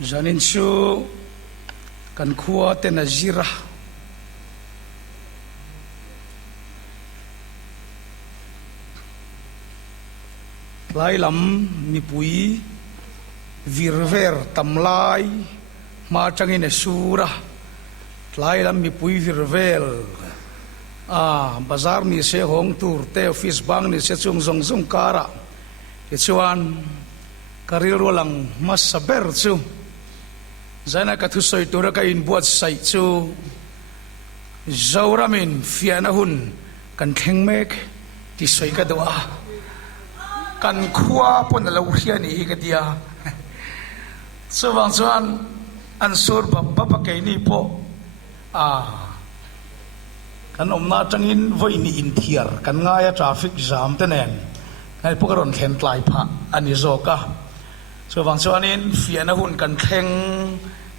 janin chu kan khua te na zira lai lam mi pui virver tamlai ma changin sura lai lam mi pui virvel bazar ni se hong tur te office bang ni se chung zong zong kara ke chuan karil rolang mas saber chu zana ka thu soi tura ka in buat sai chu zoramin fiana hun kan theng mek ti soi ka doa kan khua pon lo hian hi ka dia chuwang chuan an sur ba pa ke ni po kan omna tangin voi ni in thiar kan ngaya traffic jam te nen ngai pokaron thlen tlai pha ani zoka chuwang chuan in fiana hun kan thleng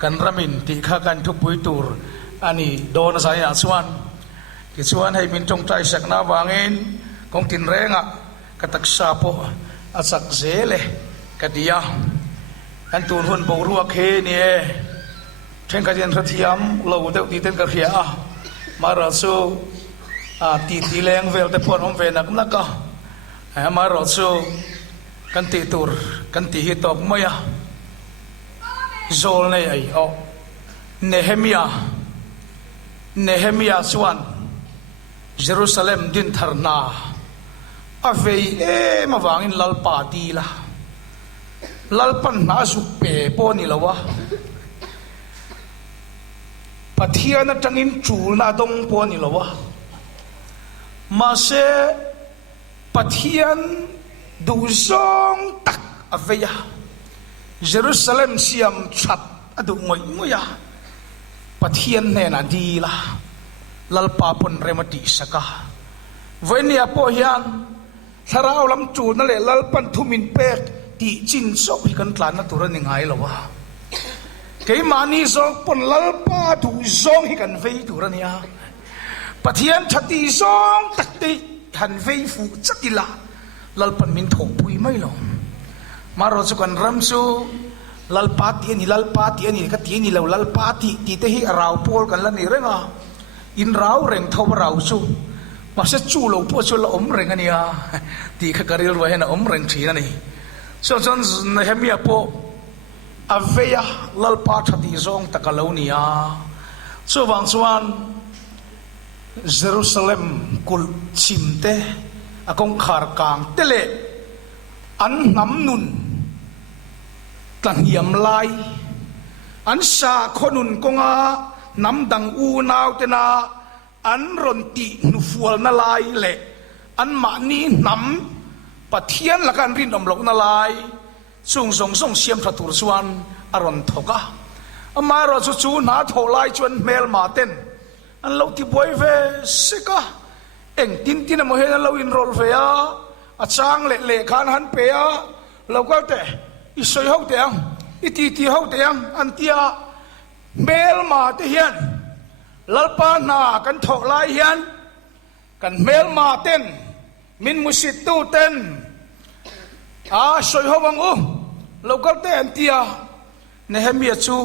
kan ramin ti kha kan thu pui tur ani don sai a chuan ki chuan hei min tong tai sakna wangin kong tin renga katak sa po asak zele kadia kan tun hun bo ruak he ni then ka jen rathiam lo deuh ti ten ka khia mara chu ti leng vel te pon om ve nak naka mara chu kan ti tur kan ti hi tok maya zol nei ai Nehemia chuan Jerusalem din tharna avei mawangin lalpa ti la lalpan na su pe po ni lawa pathian atangin chul na dong po ni lawa ma se pathian du zong tak aveya Jerusalem siam chat adu ngoya pathian ne na di la lalpa pon remati saka venia po hian tharau lam chu na le lalpan thumin pek ti chin so hi kan tlan na turan ni ngai lawa ke mani zong pon lalpa du zong hi kan vei turan ya pathian thati zong tak ti han vei fu chatila lalpan min thok pui mai lo maro chu kan ram chu lalpa ti ani ka ti ni lo lalpa ti te hi rau pol kan la ni renga in rau reng tho rau chu masa chu lo po chu la om reng ania ti kha karil wa hena om reng thina ni so jon Nehemia po aveya lalpa thati zong takalonia so wang chuan Jerusalem kul chimte akong khar kang tele an nam nun tlang yam lai an sa khonun konga nam dang u naw te na an ron ti nu fual na lai le an ma ni nam pathian la kan rin om lok na lai chung song siam thatur chuan aron thoka amaro chu na tho lai chuan mel ma ten an lo ti boy ve sika eng tin mo he lo in rol ve a achang le khan han pe a lokal te isoi ho te ang iti ho te ang antia mel ma te hian lalpa na kan thok lai hian kan mel ma ten min musit tu ten soi ho wang lokal te antia Nehemia chu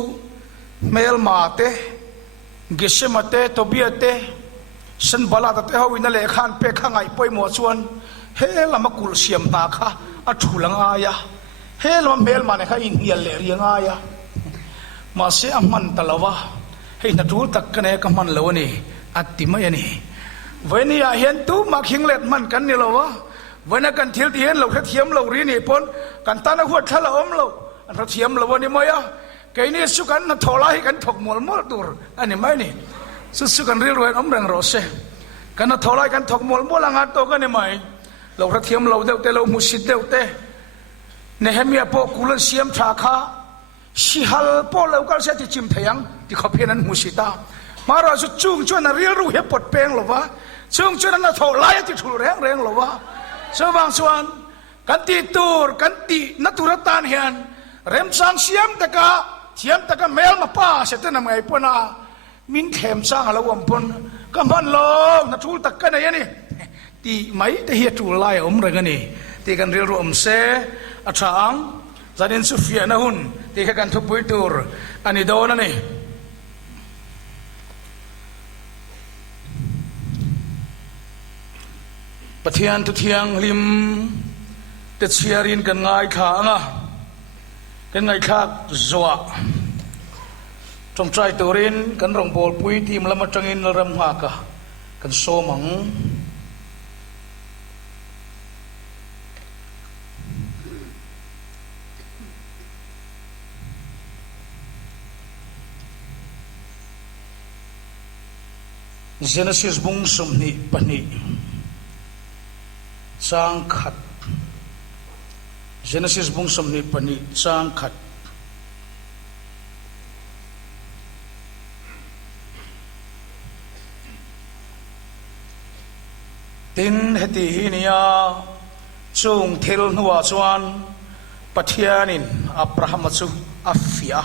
mel ma te Gesema te Tobia te Sanballat te ho ina le khan pe khangai poi mo chuan he lama kul siam ta kha a thulang aya he lama mel ma ne kha in hial le rianga ya ma se aman talawa he na tul tak kane ka man lo ni atti mai ani venia hian tu ma khinglet man kan ni lowa vena kan thil ti hen lo kha thiam lo ri ni pon kan ta na huat thala om lo an tha thiam lo ni moya ke ni su kan na thola hi kan thok mol tur ani mai ni su kan ril wen om rang ro se kan na thola kan thok mol anga to kan ni mai lo kha thiam lo deu te lo musit deu te Nehemia po kulan siam tha kha sihal po lo kal se ti chim thayang ti khophen an musita mara su chung chuan na ril ru he pot peng lo wa chung chuan na tho lai ti thul reng lo wa so wang chuan kan ti tur kan ti na turatan hian rem sang siam taka mel ma pa se te na mai pona min them sang alo wam pon ka man lo na thul tak ka na yani ti mai te hi tu lai om reng ani ti kan ril ru om se achang zanin sufia na hun ti ka kan thupui tur ani do na ni pathian tu thiang lim te chiarin kan ngai kha anga kan ngai khak zwa trong trai turin kan rong bol pui tim lama tangin ram ha ka kan so mang Genesis bung sum ni pani sang khat Genesis bung sum ni pani sang khat tin heti hinia chung thil nuwa chuan pathianin Abraham chu afia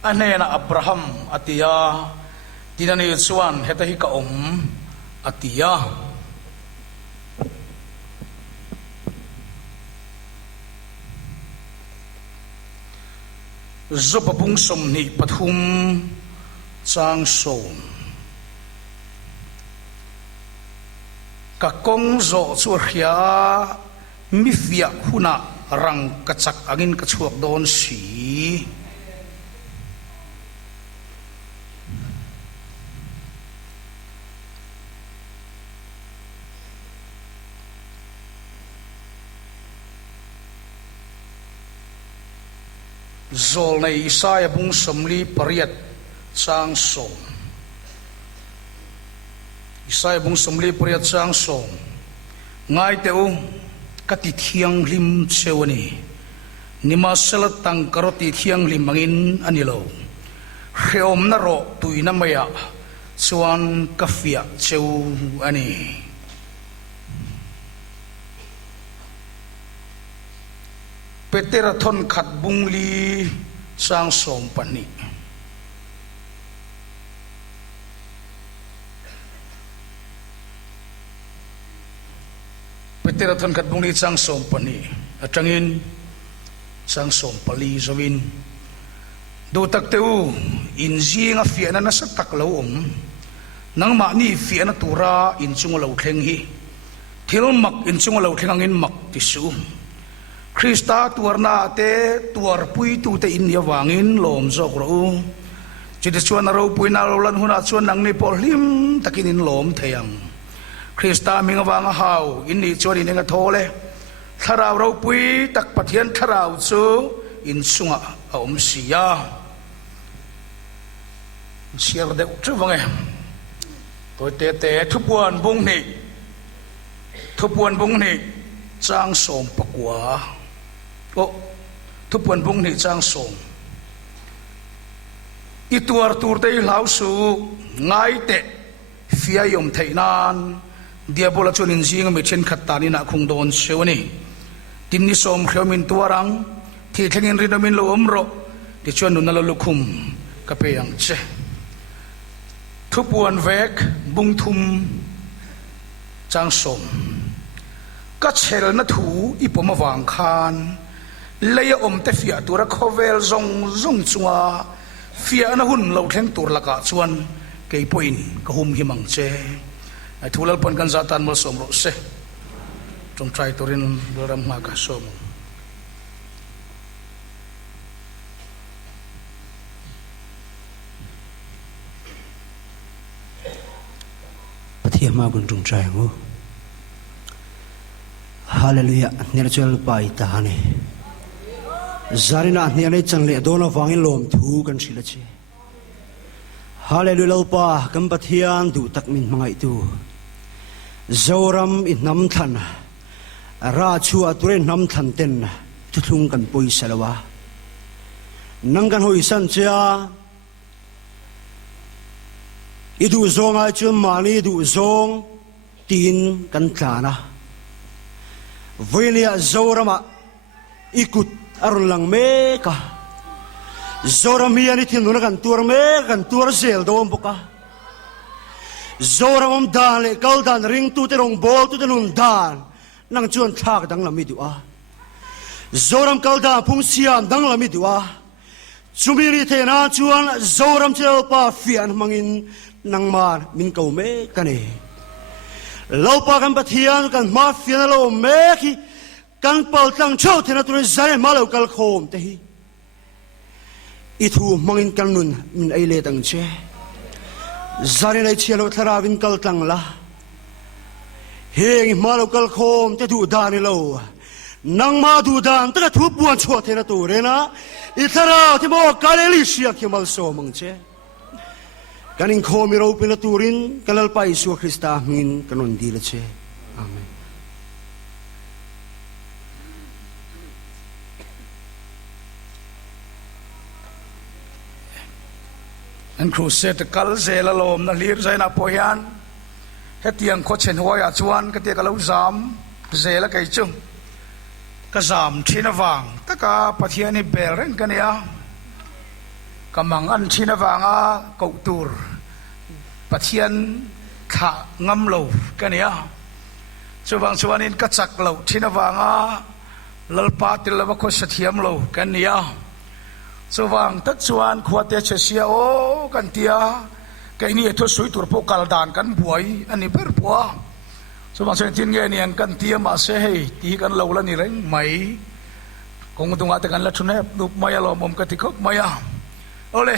anena Abraham atia tinani chuan heta hi ka atia zopa bung som ni pathum chang so ka kong zo chu hria mi fia huna rang kachak angin ka chuak don si zol nei Isaiah bung somli pariat chang som Isaiah bung somli pariat chang som ngai teu kati thiang lim chewani nima salat tang karoti thiang lim mangin anilo heom na ro tuina maya chuan kafia cheu ani Petera thon khat bung li sang som pani Petera thon khat bung li sang som pani atangin sang som pali zawin do tak teu in jinga fiana na sa taklo nang ma ni fiana tura in chung lo thleng hi thil mak in chung lo thleng angin mak ti su Krista tuarna te tuar pui tu te in yawangin lom zok ro chiti chuan ro pui na lo lan huna chuan nang ni pol hlim takin in lom theyang Krista minga wanga hau in ni chuan in nga thole tharau ro pui tak pathian tharau chu in sunga om sia siar de chu wange toi te thupuan bung ni chang som pakwa thupuan bung ni chang som ituar tur te lau su ngai te fia yom theinan diabola chun in jing me chen khat tani na khung don sewani tin ni som khyomin tuarang thi thlengin rinomin lo omro ti chuan nun lo lukhum ka pe yang che thupuan vek bung thum chang som ka chel na thu ipoma wang khan leya om te fia tura khovel zong chunga fia na hun lo thleng tur laka chuan ke poin ka hum hi mang che ai thulal pon kan zatan mal som ro se trong trai torin ram ma ka som pathia ma gun trong trai ngo Hallelujah nirchal pai ta ne zarina ne changle dona wangin lom thu kan sila che Hallelujah pa kan pathian du tak min mangai tu zoram in nam than ra chu ature nam than ten tu thung kan poi salawa nang kan hoi san cha idu zong ai chu mani du zong tin kan tlana Velia zorama ikut arulang meka zoramia ni tinuna kan tur zel do boka zoramam dale kaldan ring tu te rong bol tu te nun dan nang chuan thak dang lami du a zoram kalda phung siam dang lami duwa chumiri the na chuan zoram chel pa fian mangin nangma min ko me kane lo pa kan pathian kan ma fian lo me ki kan pal tang chau thena tu zai ma lo kal khom te hi I thu mangin kan nun min ai le tang che zari lai chelo thara win kal tang la heng ma lo kal khom te du da ni lo nang ma du dan ta thu buan chho thena tu re na I thara ti mo kaleli sia ki mal so mang che kanin khomi ro pina turin kalal pa Isu Krista min kanon di le che amen an cru se te kal zela lom na lir zai na poyan hetiang kho chen hoya chuan ka te kalau zam zela kai chung ka zam thina wang ta ka pathian ni bel ren kan ya kamang an thina wanga ko tur pathian kha ngam lo kan ya chuwang chuanin ka chak lo thina wanga lalpa til lawa kho sathiam lo kan ya chuwang ta chuan khuate chesia o kan tia kai ni tho sui tur po kal dan kan buai ani ber bua chuwang chen tin nge nian kan tia ma se hei ti kan lo la ni reng mai kong tunga te kan la thune nup maya lo mom ka ti khop maya ole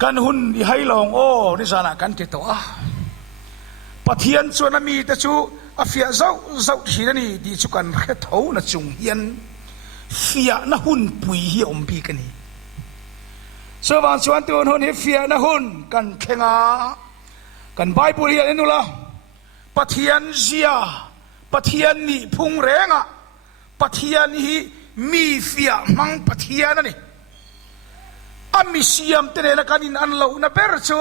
kan hun I hai long o ni sana kan ti to a pathian chuan mi te chu a fia zau zau thina ni di chu kan khe tho na chung hian fia na hun pui hi om pi kan ni so wang chuan tu hun hi fia na hun kan khenga kan bible hi anula pathian zia pathian ni phung renga pathian hi mi fia mang pathian ani ami siam te na kanin an lo na ber cho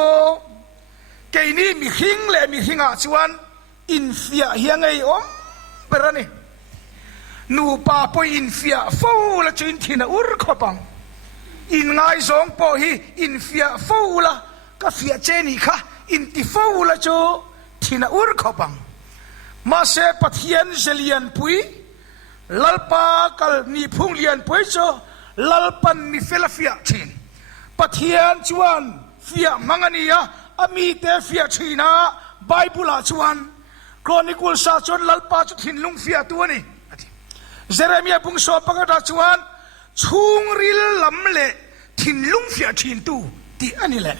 ke ni mi hing le mi hinga chuan in fia hiangai om berani nu pa po in fia fo la chin thina ur khopang in ngai zong po hi in fia fo la ka fia cheni kha in ti fo la cho thina ur khopang ma se pathian zelian pui lalpa kal ni phung lian pui cho lalpan mi felafia thin pathian chuan fia mangania ami te fia thina bible a chuan chronicle sa chon lalpa chu thin lung fia tu ani Jeremiah bung so pakata chuan chung ril lam le thin lung fia thin tu ti ani le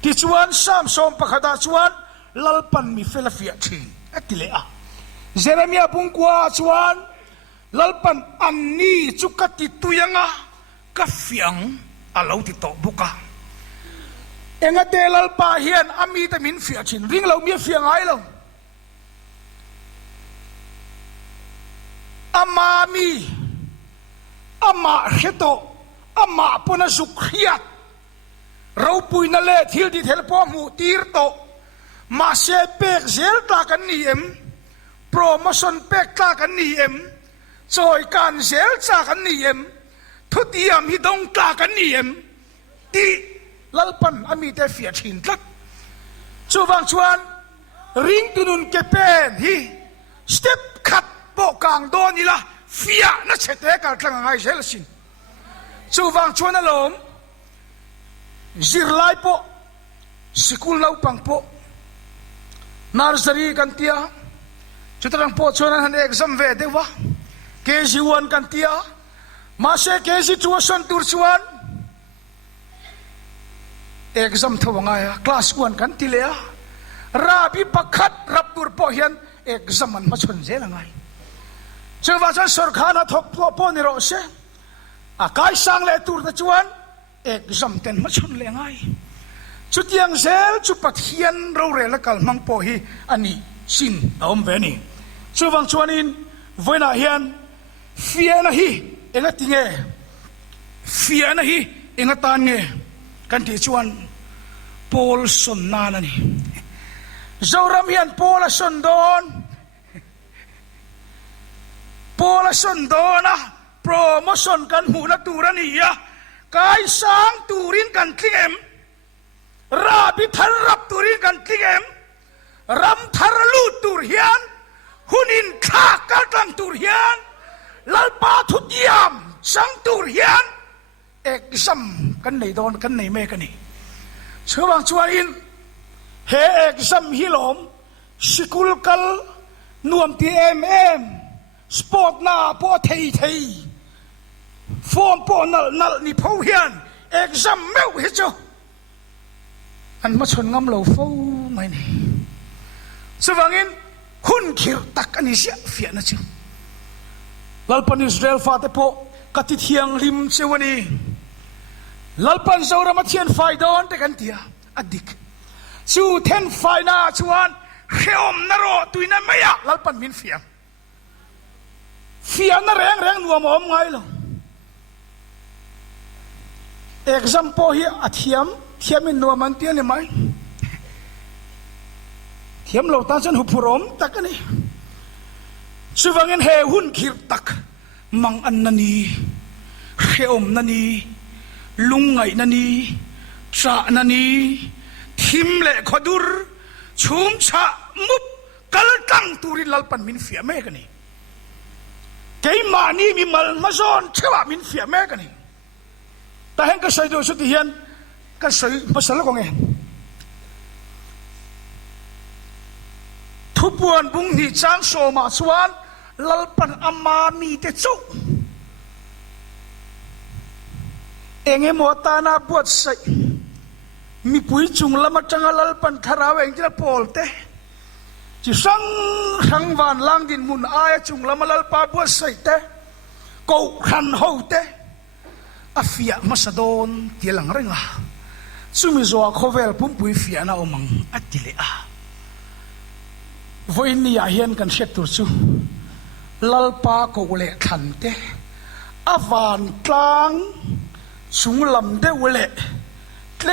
ti chuan sam som pakata chuan lalpan mi fela fia thin atile a Jeremiah bung kwa chuan lalpan anni chukati tuyanga ka fiang alo ti to buka enga te lalpa hian ami ta min fia thin ring lo mi fiang ai lo amami ama heto ama pona sukhiat raupui na le thil di thel po mu tir to ma se pek zel ta kan ni em promotion pek ta kan ni em choi kan zel cha kan ni em thutiam hi dong ta kan ni em ti lalpan ami te fia thin tlat chuwang chuan ring tunun ke pen hi step khat po kang do ni la fia na chete ka tlang ngai sel sin chuwang chuan alom zirlai po sikul lau pang po nursery kan tia chutarang po chuan han exam ve dewa KG1 kan tia ma se KG2 son tur chuan exam thawanga ya class 1 kan tilea rabi pakhat rap tur po hian exam an ma chon zelangai chuwa chan sarkhana thok po ni ro se akai sang le tur ta chuan exam ten ma chon le ngai chutiang zel chu pathian ro re la kal mang po hi ani sin om ve ni chuwang chuanin voina hian fia na hi enga tinge fia na hi enga tan nge kan ti chuan Paul son na ni zoram hian Paul son don Paul son dona promotion kan huna turani ya kai sang turin kan tlingem rabi thar rap turin kan tlingem ram thar lu tur hian hunin kha ka tang tur hian ลัลปาทุดยามสังตูเฮียนเอกซัมกันในโดนกันในเมกันนี่เชื่อว่าชวนอินเฮเอกซัมฮิลอมสกุลกัลนวมทีเอ็มสปอร์ตนาปอเทยฟอร์มปอนัลนี่พาวเฮียนเอกซัมเมวเฮจูอันมาชนงำเราฟูไม่นี่สว่างอินคุณเขียวตักอันนี้เสียเฟียนะจูลัลปันอิสราเอลฟาเตโปกติเทียงริมเชวนีลัลปันเซารามาเทียนไฟดอนเตกันเตียอดิกชูเทนไฟนาชวนเขียวมนรอตุยนั่นไม่อยากลัลปันมินเฟียน่ะแรงนัวมอมไงล่ะเอกซัมโปฮีอาเทียมมินนัวมันเตียนี่ไหมเทียมเราตาฉันหุบพร้อมตักนี่สุวังเงินเฮหุ่นขีดตักมังอันนันีเขียวนันีลุงไงนันีชานันีทิมเล่ขดุรชุมชะมุบกัลตังตูริลัลปันมินเฟียแม่กันนี่เกยมานี่มีมัลมาซอนเชื่อว่ามินเฟียแม่กันนี่แต่เห็นก็ใส่ดูสุดที่เห็นก็ใส่ภาษาละกงเองทุบวนบุงหีจางโซมาสวานลัลปันอามามีเตจุเองเอโมตานาบวชใส่มีปุยจุงละมาจังลัลปันคาราวเองจะโพลเตจิสังวันลังดินมุนอายจุงละมาลัลปาบวชใส่เตกูขันโฮเตอาฟิยมาสะดอนเตียหลังเรงอ่ะซุมิโซอาโคเวลปุ่มปุยฟิยนาอมังอัติเลอะวันนี้เห็นกันเช็ดตัวซูลัลปาโกเล่ขันเตอวันกลางสุงลำเดวเล่เคล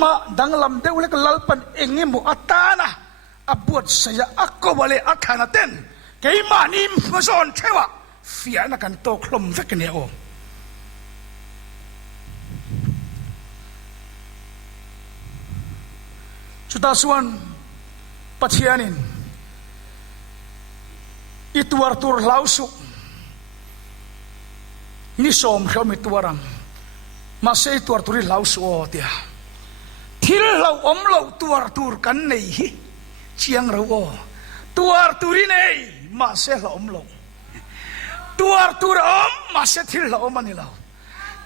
มาดังลำเดวเล่ก็ลัลปันเองมุอัตานะอบวชเสียอักโกเล่อักขนาดเต้นเกี่ยมานี่มาสอนเทวะฟิยนักันโตคลมเวกเนโอจุดตาส่วนปัจจัยนินอิตัวตัวลาวสุนิสมเขามีตัวรังมาเสียตัวลาวสุโอเดียที่เราอมเราตัวกันนี่เชียงเราโอตัวนี่มาเสียเราอมเราตัวอมมาเสียที่เราอมนี่เรา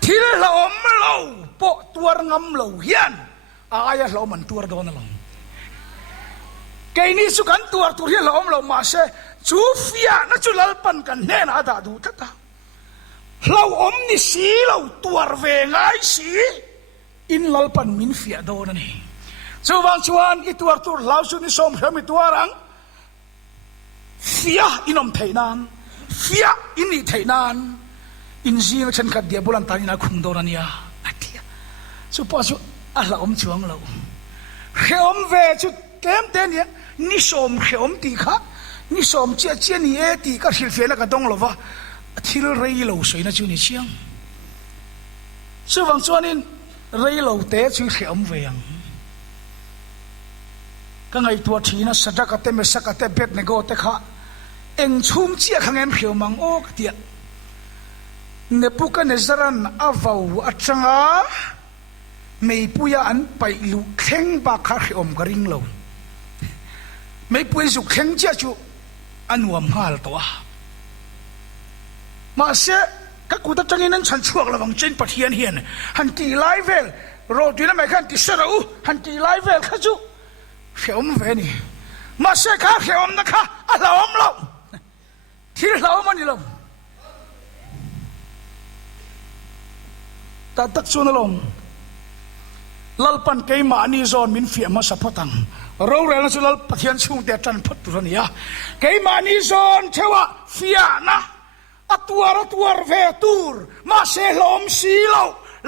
ที่เราอมเราปะตัวงำเราเฮียนอายะเรามันตัวโดนเราแกนี่สุกันตัวที่เราอมเรามาเสียจูฟิยนะจูลัลปันกันแน่นาดาดูทัตตาเราอมนี่สีเราตัวเวงไอสีอินลัลปันมินฟิยโดนนี่จูวังชวนอีตัวเราสุนิสมเขามีตัวรังฟิยอินอมเทนันฟิยอินนี่เทนันอินจีนฉันขัดเดียบุลันตานีนักขุนโดนนี่อ่ะนักเดียจูพอจูเราอมชวงเราเขาอมเวจูเต็มเต็มเนี่ยนิสมเขาอมตีข้านี่สมเจียนี่เอตีก็ทิลเฟนก็ต้องหรอวะทิลเรย์เราสวยนะจูนี่เชียงซึ่งวันส่วนนี้เรย์เราเตะจูเขียมเวียงก็ไงตัวทีนะสัจกเตมสักเตเบ็ดในโกเตค่ะเอ็งชุ่มเจียขังเอ็มเขียวมังโอกเดียเนปุกันเนซารันอาวาวอัจฉริยะไม่ปุยอันไปลุเข่งบาขาเขียมกระริงเราไม่ปุยสุเข่งเจ้าจูอันวมหัลตัวมาเสียก็กูตัดจังอินั้นฉันช่วงระวังเจนปะเทียนเฮียนฮันตีไลเวลโรดีนั่นไม่ขันติสระอูฮันตีไลเวลข้าจูเขียวมเวนี่มาเสียข้าเขียวมนะคะอะไรอมเราที่เรามันนี่เราแต่ตักส่วนลมลัลปันเกยมานี่โซนมินเฟียมาสัพพตังเราเรียนสุลปะเทียนช่วงเดียจันพัดตุรนียะเกยมานี่โซนเทวะฟิยานะอัตัวเวตูร์มาเซลอมสีเหลา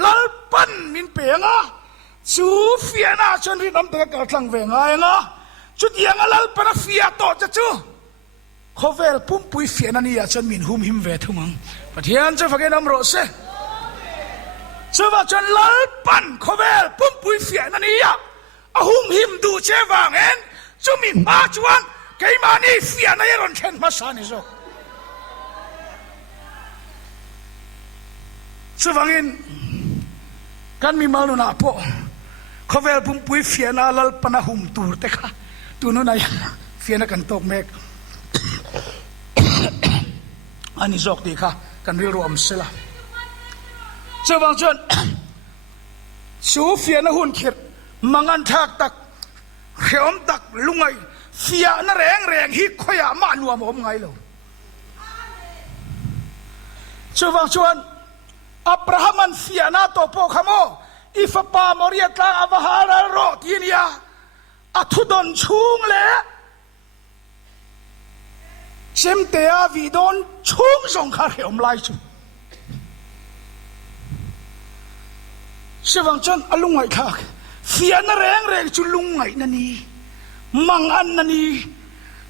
ลัลปันมินเปียงะจูฟิยานะจนริดน้ำเตะกระทังเวงไงนะจุดยังลัลปันฟิยาโตจะจูเขาเวลปุ่มปุยฟิยานะนี่จนมินหุมหิมเวทุมังปะเทียนจะฟังกันน้ำรสเซซึ่งว่าจนลัลปันเขาเวลปุ่มปุยเฟียนันนี่อะหุ่มหิมดูเชฟางเอ็นจุมีมาจวนเกยมานี่เฟียนันยรอนเชนมาสานิโซ Suvangin kan mi malu na po khovel pum pui fiana lal panahum tur te kha tu no na fiana kan tok mek ani jok ti kha kan ri rom sela Suvang chon su fiana hun khit mangan thak tak khiom tak lungai fia na reng hi khoya ma nuam om ngai lo Suvang chon Abrahaman fiana to po khamo ifa pa moria tla avahara ro tinia athudon chung le semte a vidon chung song kha khiom lai chu Sivang chan alungai kha fiana reng chu lungai nani mangan nani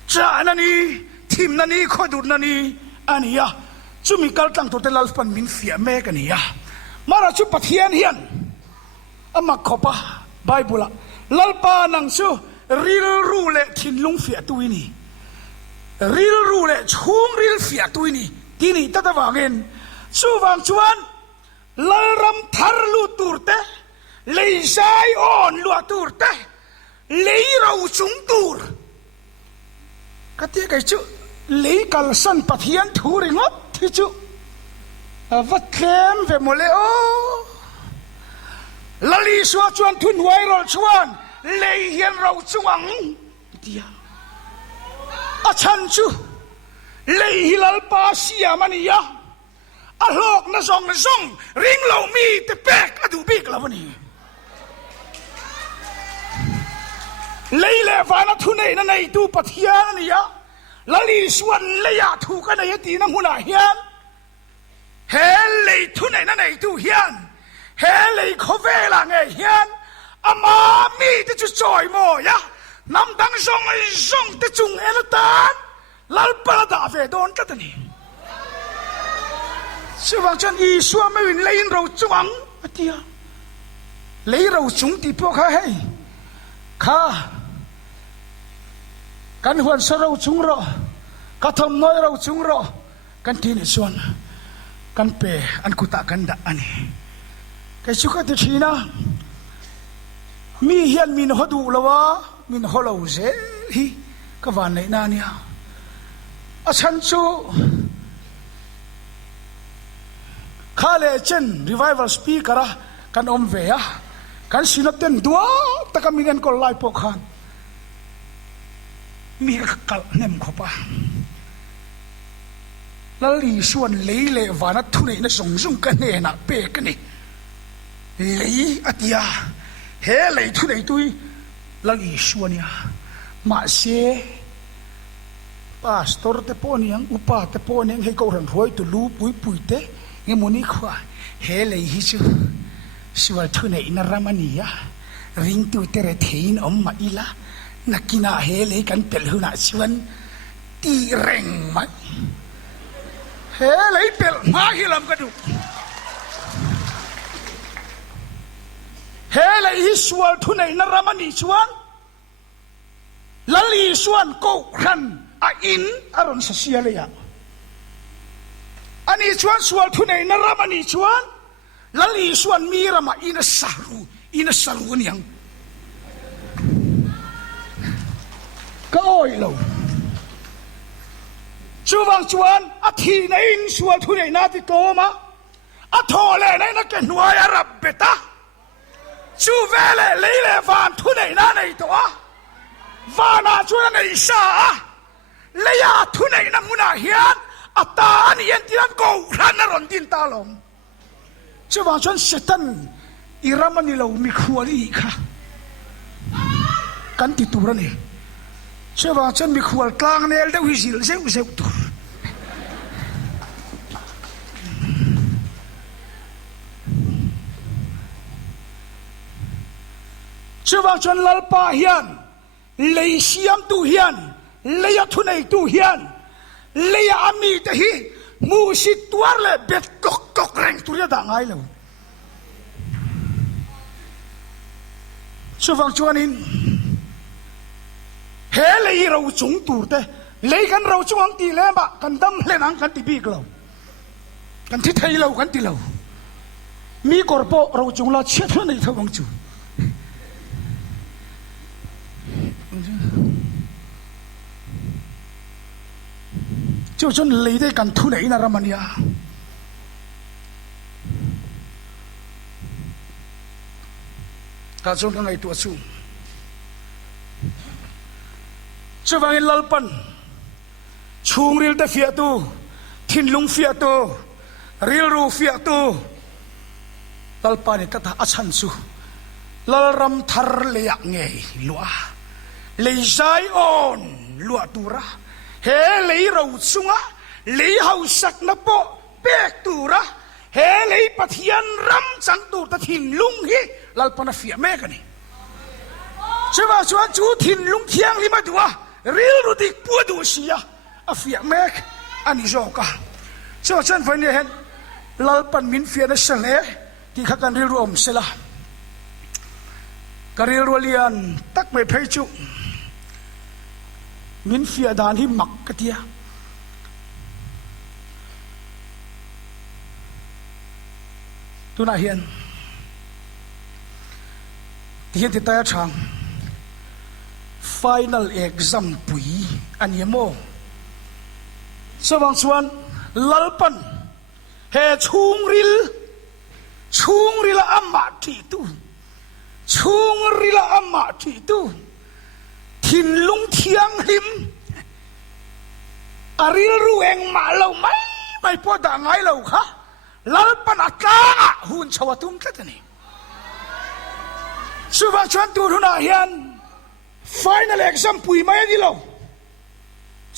cha nani thim nani khodur nani ania chumi kal tang to telal pan min fia me kania mara chu pathian hian ama khopa bible lalpa nang chu ril ru le thin lung fia tuini ril ru le chung ril fia tuini tini tata wangin chu wang chuan lalram thar lu turte lei sai on lu turte lei rau chung tur katia kai chu lei kal san pathian thuringot chu vắt khem về một lễ ô lali xua chuan thun huai rồi chuan lei hiền rau chuang dia a chan chu lei hilal pa sia mania a lok na song ring lo mi te pek adu bik lavani lei le vana thunei na nei tu pathian ania lali suan leya thu ka nei ti na huna hian he lei thu nei na nei tu hian he lei khovela nge hian ama mi te chu choi mo ya nam dang song te chung elatan lal pa da ve don ta tani siwang chan I suwa me win lein ro chuang atia lei ro chung ti po kha hei kha kan huan sa rau chung ro ka thom noi rau chung ro kan tin suan kan pe an kuta kan da ani kai chu ka ti thina mi hian min hodu lawa min holo je hi ka van nei na nia a chan chu khale chen revival speaker kan om ve ya kan sinaten dua takamin ko lai po khan mi kal nem khopa lali suan leile wana thune na song kan ne na pe kan ni lei atia he lei thune tui lali suan ya ma se pastor te poniang upa te poniang he ko ran roi tu lu pui te nge moni khwa he lei hi chu sual thune na ramania ring tu te re thein om ma ila nakina he le kan tel huna chuan ti reng mai he le pel ma hilam ka du he le iswal thunai na ramani chuan lali suan ko khan a in aron sa sia le ya ani chuan swal thunai na ramani chuan lali suan mi rama ina saru niang ka oi lo chuwang chuan a thi na in sual thu nei na ti to ma a tho le nei na ke nuai a rab beta chu vele leile van thu nei na nei to a vana chuan nei sa le ya thu nei na muna hian a ta ani yen tiran ko ran na ron din ta lom chuwang chuan setan iramani lo mi khuali kha kan ti tura ni Siapa macam mikhual tlang nel dah wisil saya tu. Siapa macam lalpa hian, lei siam tu hian, leia tunai tu hian, leia ami tahi, musit tuar le bet kok reng tu dia dah ngai lo. Siapa macam ini? he lei rau chung tur te lei kan rau chung ang ti le ba kan dam le nang kan ti bik lo kan ti thai lo kan ti lo มีกอร์โปเราจงละเชื่อเท่าในทวังจูเจ้าจนเลยได้กันทุนไหนนารมันยาการจงทั้งไงตัวสูงเจ้าวังอินลัลปันชูงริลเตฟิยตูทินลุงฟิยตูริลรูฟิยตูลัลปันนี่ตาอัชันสูลัลรัมทาร์เลียงเงยลัวเลยใจอ่อนลัวตูระเฮเลยเราสุงะเลยเฮาสักนับโปเปกตูระเฮเลยปะเทียนรำจังตูตะทินลุงฮีลัลปันฟิยแม่กันนี่ใช่ป่ะชวนจูทินลุงเทียงลิมาตัวริลรูดิกปัวดูเสียอาฟิยแม่อันนี้จอกะเจ้าฉันฝันเห็นลัลปันมินฟิยนัสเลที่ข้ากันริลรูอมเสละกริลรูเลียนตักไม่เพยจุมินฟิยดานที่มักกะเตียตัวน่าเห็นที่เห็นที่ตาช่าง final exam ปุยอันนี้โมสว่างสวนลัลปันเฮชุงริลอามาที่ตูชุงริลอามาที่ตูทินลุงเทียงหิมอาริลรู้เองมาเราไม่พอด่างไงเราค่ะลัลปันอัตลาหุ่นชาวตุ้งกันนี่สว่างสวนตัวทุนอาเฮียนfinal exam ปุยไม่ดีหรอ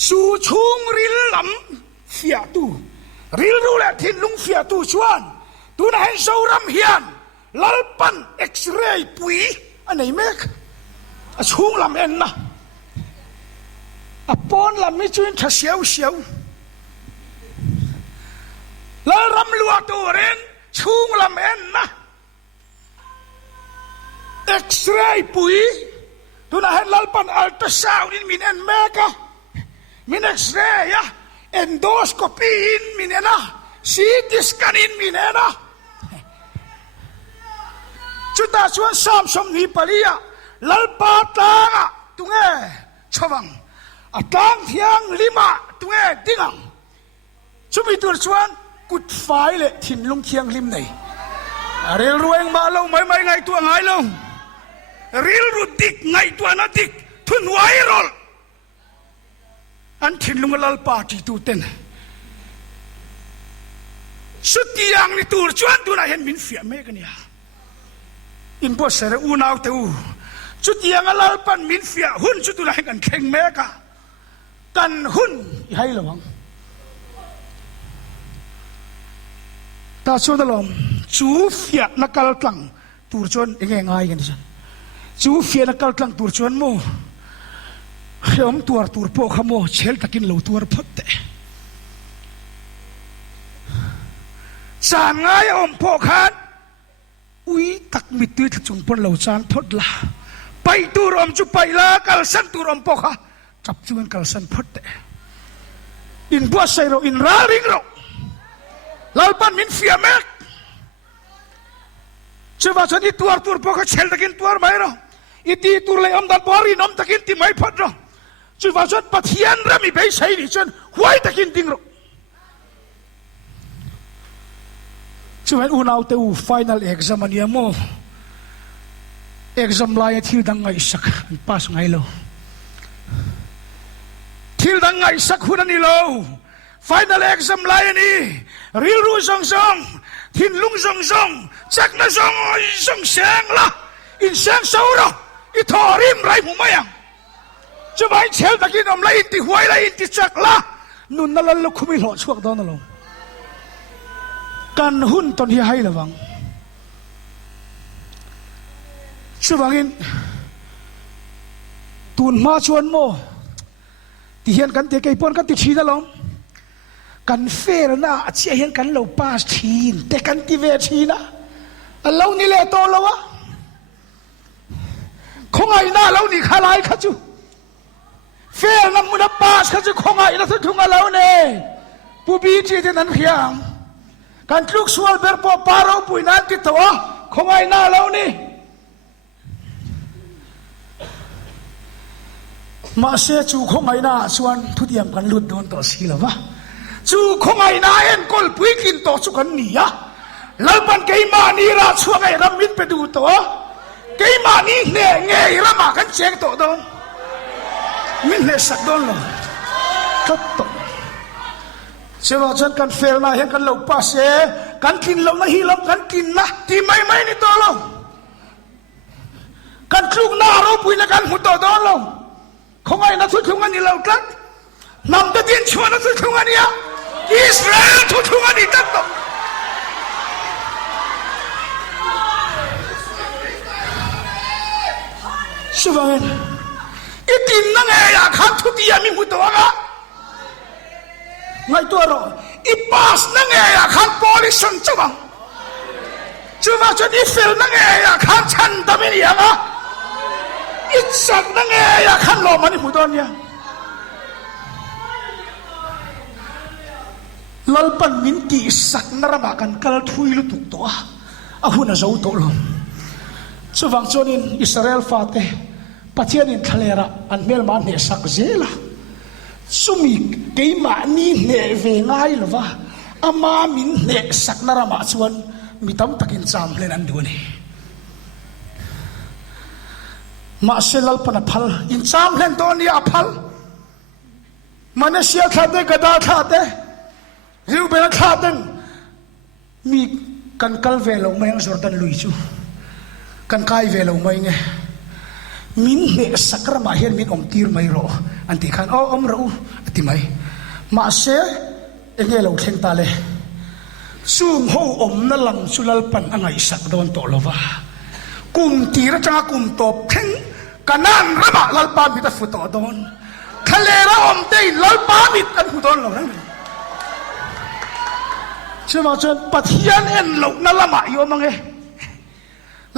สู่ชุงริลลำฟิยตูริลรู้แหละทินลุงฟิยตูชวนตัวนั้นเห็นโซรัมเฮียนลัลปันเอ็กซเรย์ปุยอันไหนเมกชุงลำเอ็นนะปอนลำไม่ช่วยถ้าเสียวแล้วรำลัวตัวเรนชุงลำเอ็นนะเอ็กซเรย์ปุยตัวนั้นเห็นลัลปันอัลตราซาวน์มินเอ็นเมกะมินเอ็กซเรย์ยะเอนโดสโคปีอินมินเอ็นะซีทีสแกนอินมินเอ็นะจุดตาชวนสามสมนิปลียลัลปาตางะตุงเอชวังอัตางเทียงลิมาตุงเอดิงังชุบิตัวชวนกุดไฟเลยถิ่นลุงเทียงลิมไหนเรียลรวยมาลงไม่ไงตัวไงลงเรียลรุดิกไงตัวนัดิกทุนไวรัลอันถิ่นลุงลัลปาที่ตูเต็นสุดที่ยังนี่ตัวชวนตัวนั้นเห็นมินเฟียเมกันเนี่ยอินโพสเซอร์อูนาวเตอูจุดยังลัลปันมินฟิยหุ่นจุดตัวไหนกันเข่งเมกะกันหุ่นให้ระวังตาชวนตลอมจูฟิยนักการตังตัวชวนเองง่ายกันดิฉันจูฟิยนักการตังตัวชวนโมเขียมตัวโปขโมเชลตะกินเหลวตัวพัดเตะสางง่ายอมโปขันอุ้ยตักมิตรจุงปนเหล่าจานพดละไปตูรอมจุไปละกัลสันตูรอมปอกะจับจวนกัลสันพดเตอินบัวไซโรอินราริงโรลาลปันมินฟิยเมกเชื่อว่าฉันอีตัวปอกะเชลตะกินตัวไม่หรออีตีตัวเลยอมดันบอรีน้อมตะกินที่ไม่พดหรอเชื่อว่าฉันปะเทียนรามีใบใส่ดิฉันหวยตะกินดิ่งหรอช่วยอุณเอาเตอูไฟนอลเอ็กซ์มันยังโมเอ็กซ์มลายที่ดังไงสักปัสไงโลที่ดังไงสักหุ่นนี่โลไฟนอลเอ็กซ์มลายนี่ริลรูซองทินลุงซองจักน่ะซองเสียงละอินเสียงสูระอีทอริมไรหูไม่ยังจะไปเชลตะกี้นอมไรอินติหวยไรอินติจักละนุนนั่นละคุมิหลอดช่วงตอนนั้นลงกันหุ่นตอนที่ให้ระวังช่วยฟังอินตูนมาชวนโมที่เห็นกันเตะไก่ปนกันติดชีนั่นลงกันเฟรน่ะเชี่ยเห็นกันเราป้าชีนแต่กันติเวชีนะเรานี่แหละโตแล้ววะคงไอ้หน้าเรานี่ขลายขจูเฟรน่ะมุนป้าขจูคงไอ้นะทุกทุกเราเนี่ยผู้บีจีที่นั้นเพียง กันลูกสวลเบอร์ปอปาเราปุยนันติดตัวคงไงหน้าเรานี่มาเสียจูคงไงหน้าส่วนทุติยมกันลุดโดนต่อสีแล้ววะจูคงไงหน้าเอ็นกอลปุยกินต่อสุกันนี่อะแล้วมันเกยมานี่ราช่วงไงรามิดไปดูตัวเกยมานี่เนี่ยเงยรามากันเช็คตัวโดนมินเนี่ยสักโดนลงก็ตกเชื่อว่าฉันกันเฟลนะเห็นกันหลบป้าเสกันกินลงนะฮีลงกันกินนะที่ไม่นี่ตัวลงกันคลุกหน้าเราปุยนะกันหุ่นตัวโดนลงคงไงนะทุกทุกอันนี้เรากันนำตะเดียนชวนนะทุกทุกอันนี้อิสราเอลทุกทุกอันนี้ตั้งตัวเชื่อว่าอีตินนั่งเองอะขับทุกที่มีหุ่นตัวกันไงตัวเราอีปาสนั่งเองขันโพลิสันจังจังว่าจนอีฟิลนั่งเองขันชันตามินีอ่ะอีสักนั่งเองขันโลมันนี่ผู้ดอนเนี่ยลัลปันมินตีสักนรมากันกัลทุยลุตุกตัวอาหุน่ะจะอุตโลจังว่าจนอิสราเอลฟาเตปะเทียนินทะเลระอันเมลมันเนี่ยสักเจล่ะสุมีเกยมานี่เนเวง่ายหรือวะอามามินเนสักนารามาชวนมีตั้มตะกินจามเลนันดูนี่มาเซลล์ปนพัลอินจามเลนตัวนี้อพัลมันเสียขาดเดกระดาขาดเดริวเบลขาดเดมีกันกัลเวลไม่ยังจอร์ดันลุยจูกันกายเวลไม่ไงมินเนสักระมาเห็นมินอมตีร์ไม่รออันที่ขันอมรู้ที่ไม่มาเสียเองเราเข่งตาเลยซูมหูอมนั่นลำสุลปันอะไรสักโดนโตลวะกุมตีระจ้ากุมตบเข่งกันนั่นระบาลลปามิตรฟุตโดนทะเลระอมเตยลปามิตรฟุตโดนเรานั่นใช่ไหมจนปะเทียนเอ็นหลงนั่นละมาอยู่มั้งเอ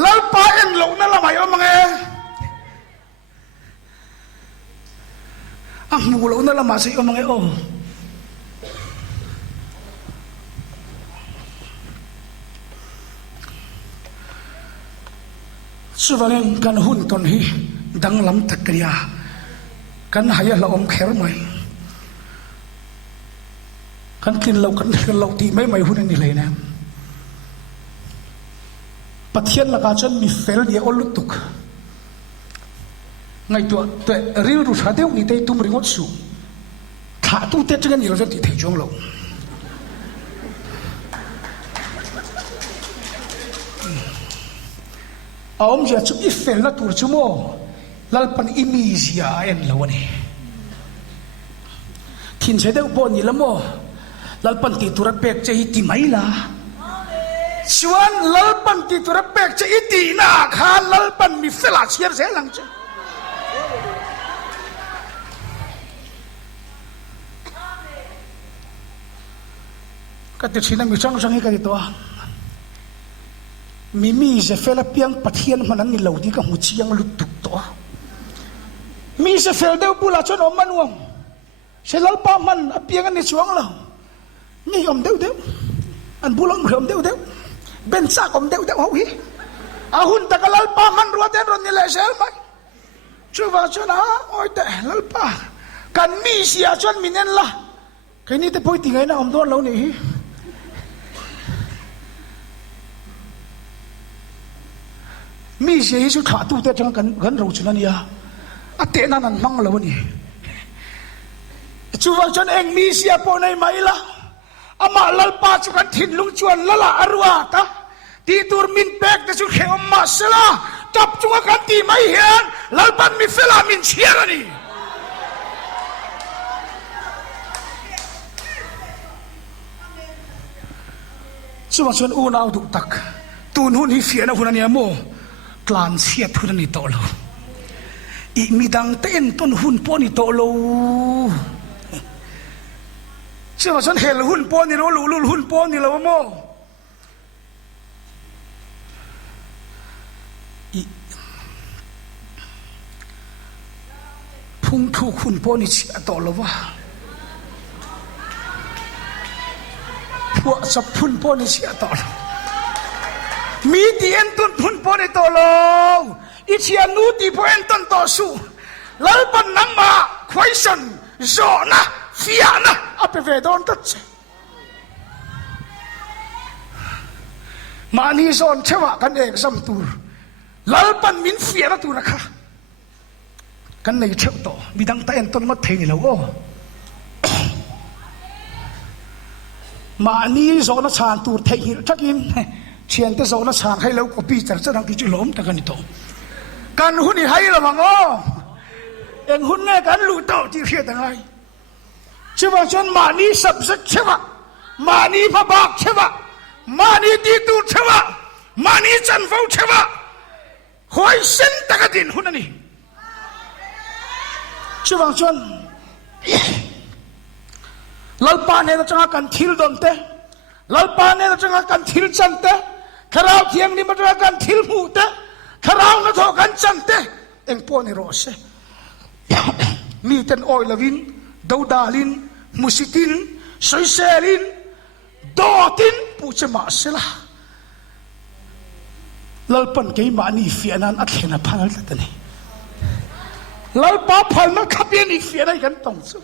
ลปาเอ็นหลงนั่นละมาอยู่มั้งเอมูเรานั่นละมาสิเอามังเอโอสุวรรณกันหุ่นตนฮีดังลำตะกรียกันหายละอมแขรไหมกันกินเรากันเราตีไม่หุ่นนี่เลยนะปะเทียนละกาจนมีเฟลเดียอลุตุกไงตัวรีรูชาเดียวนี่เตยตุ้มริงอดสูถ้าตู้เตยจังนี่เราจะติดเหตุจงเราเอาอมจะจุดอีเฟลละตัวชั่วโมงลัลปันอิมิเซียเอ็นเราเนี่ยทิ้งเสด็จบนนี่ละโมลัลปันติตุระเป็กจะอิติไม่ละชวนลัลปันติตุระเป็กจะอิตินาคาลัลปันมีเฟลาเชียร์เสียหลังจ้ะก็ติดสิ่งนั้นมีช่างให้กันตัวมีจะเฟลเปียงปะเทียนมันนั่นนี่เหล่าที่ก็หูเชียงลุดตุกตัวมีจะเฟลเดียวบุลาชนอมมันวงเชลัลปามันเปียงกันในช่วงเรามีอมเดียวอันบุลอมเดียวเบนซากอมเดียวเฮาฮีอาหุนตะกลัลปามันรัวเต็มรถนี่แหละเชลไหมชัวร์ชนะโอ้ยแต่ลัลปากันมีเสียชนมีเน้นละแค่นี้แต่พอยติงไงนะอมโดนเรานี่มีเสียสุดขาตู้แต่จังกันเราชนะเนี่ยอาเตนันมั่งแล้วนี่ชัวร์ชนเองมีเสียปนในไหมล่ะอามาลัลปาจุกันถิ่นลุงชวนละอรัวตาที่ตัวมินเบกแต่สุดเขมมาสละจับจุกันตีไม่เห็นลัลปันมีเฟลามินเชียร์นี่ชัวร์ชนอูน่าดุตักตูนหุ่นฮิเฟียนะหุ่นเนี่ยโมกลานเสียทุนนี่โตโลอีมีดังเต้นต้นหุ่นปนี่โตโลเชื่อว่าฉันเห็นหุ่นปนี่เราลู่หุ่นปนี่เราโมอีพุ่งถูกหุ่นปนี่เสียโตโลวะ พวกสับพุ่นปนเสียต่อมีตีเอ็นตุนพุ่นปนต่อโลอิเชียนูตีพอเอ็นตุนต่อสู้แล้วปันนังมาควายสันโจนะฟิอานะอาเปเวดอนตัดมานี่โซนเชวะกันเองสัมตูร์แล้วปันมินฟิอานะตูนะคะกันในเชวโตมีดังแต่เอ็นตุนมาเทแล้วโอมานี่โซนชานตูร์เทียร์ทักอินเชียนแต่โซนชานให้เราก็ปีจัดจะดังที่จุลมตะกันนี่โตกันหุ่นให้ละมังโอเองหุ่นเนี่ยกันลู่โตที่เรียดอะไรเชื่อว่าจนมานี่สับสักเชื่อว่ามานี่พระบากเชื่อว่ามานี่ตีตูเชื่อว่ามานี่จันฟูเชื่อว่าหอยเส้นตะกันดินหุ่นนี่เชื่อว่าจนลัลปาเนี่ยเราจะกันทิลดอนเตลัลปาเนี่ยเราจะกันทิลจันเตขราวเทียงนี่มันจะกันทิลมูเตขราวนั่นทอกันจันเตเอ็งปวนี่รอเสมีเต็นออยลวินดาวดาลินมุสิตินสอยเซลินดอตินปูเจมาเสละลัลปันเกยมานี่ฟิอานันอัดเห็นพันนั่นแต่นี่ลัลปาพันมาขับยันนี่ฟิอานันกันตรงสุ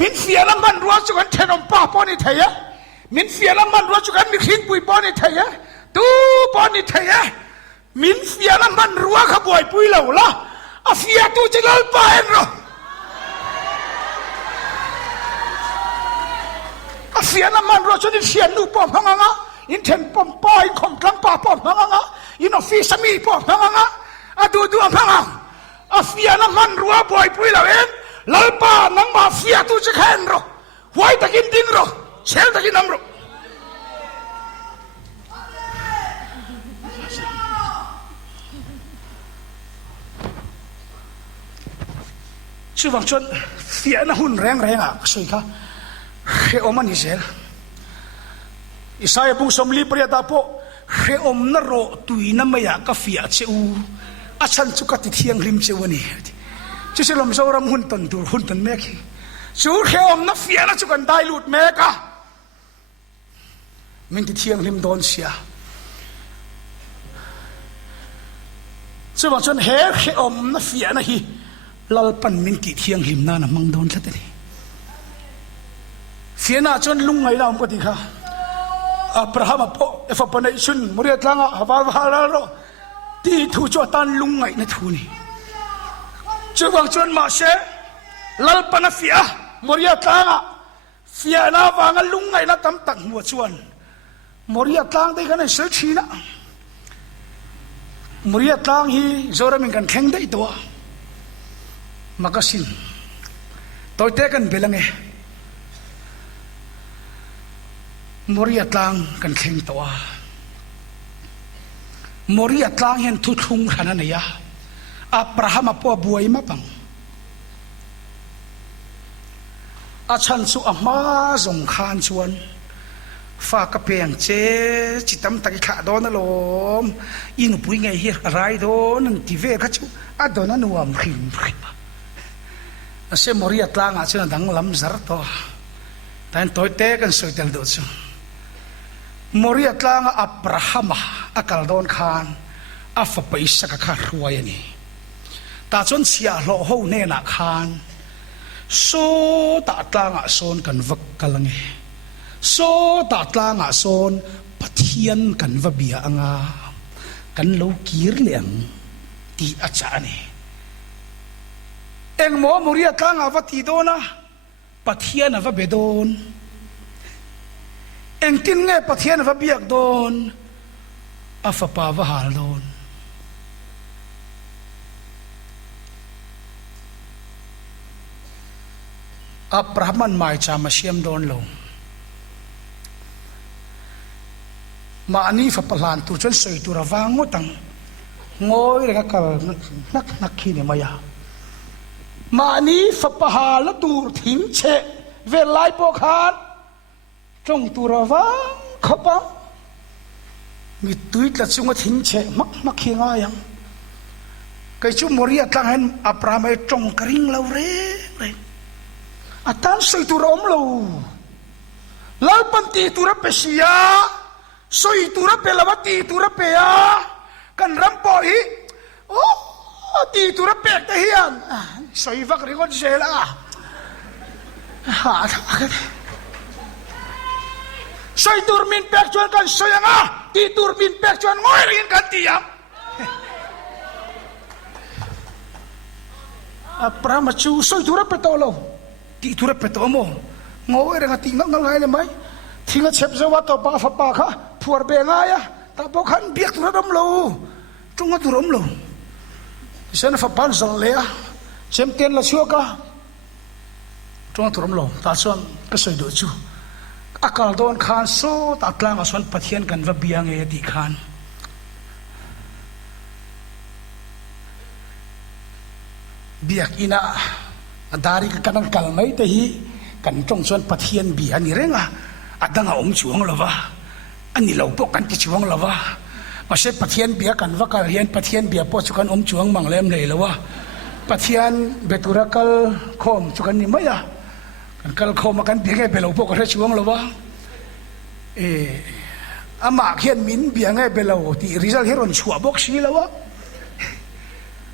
มินเฟียละมันรัวจุกันเทนอมป้าปอนี่เทียมินเฟียละมันรัวจุกันมิขิงปุยปอนี่เทียตูปอนี่เทียมินเฟียละมันรัวขบวยปุยเหล่าละอาเฟียตูจะลัลปาเอ็นหรออาเฟียละมันรัวจุดเชียนนูปอมฮังงะอินเทนปอมป้ายของกลางป้าปอมฮังงะอินออฟฟิศมีปอมฮังงะอาดูดูฮังงะอาเฟียละมันรัวบวยปุยเหล่าเอ็นลัลปานังมาเฟียตูจะแข่งรอหวยตะกินดินรอเชลตะกินน้ำรอชื่อวังชนเฟียน่ะหุ่นแรงอ่ะสวยค่ะเฮอมันอิเซลอิสายบุษมลีปริยาตาโปเฮอมนรอตุยน้ำไม่อยากกาเฟียเชอูอาชันสุกติเทียงริมเชวนี่จะเชื่อมโซรำหุ่นตันดูหุ่นตันเมฆชูเขอมนับเฟียนะจุกันได้หลุดเมฆะมินติเทียงริมโดนเสียสมัยฉันเฮเขอมนับเฟียนะฮีลัลปันมินติเทียงริมนั่นมังโดนสัตย์นี่เฟียน่าจนลุงไงเราปฏิฆาอับราฮัมพ่อเอฟปันไอชุนมุริยะลังฮาวาฮาราโรตีถูจวตันลุงไงในทูนี่เจ้าวังชนมาเชลัลปนาเฟียมริยาตางะเฟียน่าวางลุงไงนะตั้มตักหัวชวนมริยาตางได้กันในเสือชีนะมริยาตางฮีโจรามิงกันแข่งได้ตัวมักสินตัวเตกันเบลังเอมริยาตางกันแข่งตัวมริยาตางเห็นทุทุงขนาดนี้อับราฮัมพ่อบัวมาบังอาชันสุอามาสงขานชวนฝากกระเพียงเจจิตตำตะกิขาโดนนะลมอินุปุยไงเฮียไรโดนนั่นทีเวกัจจุอาโดนนั่นวมขิมขิมอาเซมอริยตลางอาเซนดังลำซาร์ตัวแต่ตัวเตกันสวยเตลดูซูมอริยตลางอับราฮัมอักลโดนขานอัฟไปสักขารัวยันี่ตาจนเสียโลหูเนนักขานโซตาตลางอาโซนกันวักกลังเอโซตาตลางอาโซนปะเทียนกันวะเบียงากันโลกีร์เลียงตีอาจารย์นี่เอ็งหมอมุริยตลางอาวตีโดนะปะเทียนอาวเบโดนเอ็งตินเงปะเทียนอาวเบียกโดนอาฟปาวะฮาลโดนอับราฮัมไม่จามาเชียมโดนลงมาอันนี้ฝับพลานตัวจนสวยตัวระวังงตังงอยเลยก็นักขี้เนี่ยมายามาอันนี้ฝับพาลตัวทิ้งเชะเวลาปกขาดจงตัวระวังขบังมีตุยละจุงทิ้งเชะมักขี้ง่ายังไก่จุมริยตั้งเห็นอับราฮัมจงกริ่งเราเร่อาจารย์สวยตัวร้อมเรา lalpan ti tura pesia soi tura pelawati tura pea kan rampo hi ti tura pek te hian soi vak ringon sela ha soi turmin pek chuan kan soyanga ti turmin pek chuan ngoi rin kan tia prama chu soi tura petolo ti tura petomo ngoi ren ati ngal ngai le mai thinga chep zawa to pa fa pa kha phuar be nga ya ta bo khan biak tura dom lo tunga turom lo sen fa pan zal le a chem ten la chuka tunga turom lo ta chuan ka soi do chu akal don khan so ta tlang aswan pathian kan va biang e ti khan biak ina adari ka kanang kalmai te hi kan tong chuan pathian bi ani renga adanga om chuang lova ani lo po kan ti chuang lova mase pathian bia kan vakal hian pathian bia po chu kan om chuang manglem le lova pathian beturakal khom chu kan ni maya kan kal khom kan bi nge belo po ka chuang lova ama khian min bia nge belo ti result heron chua bok si lova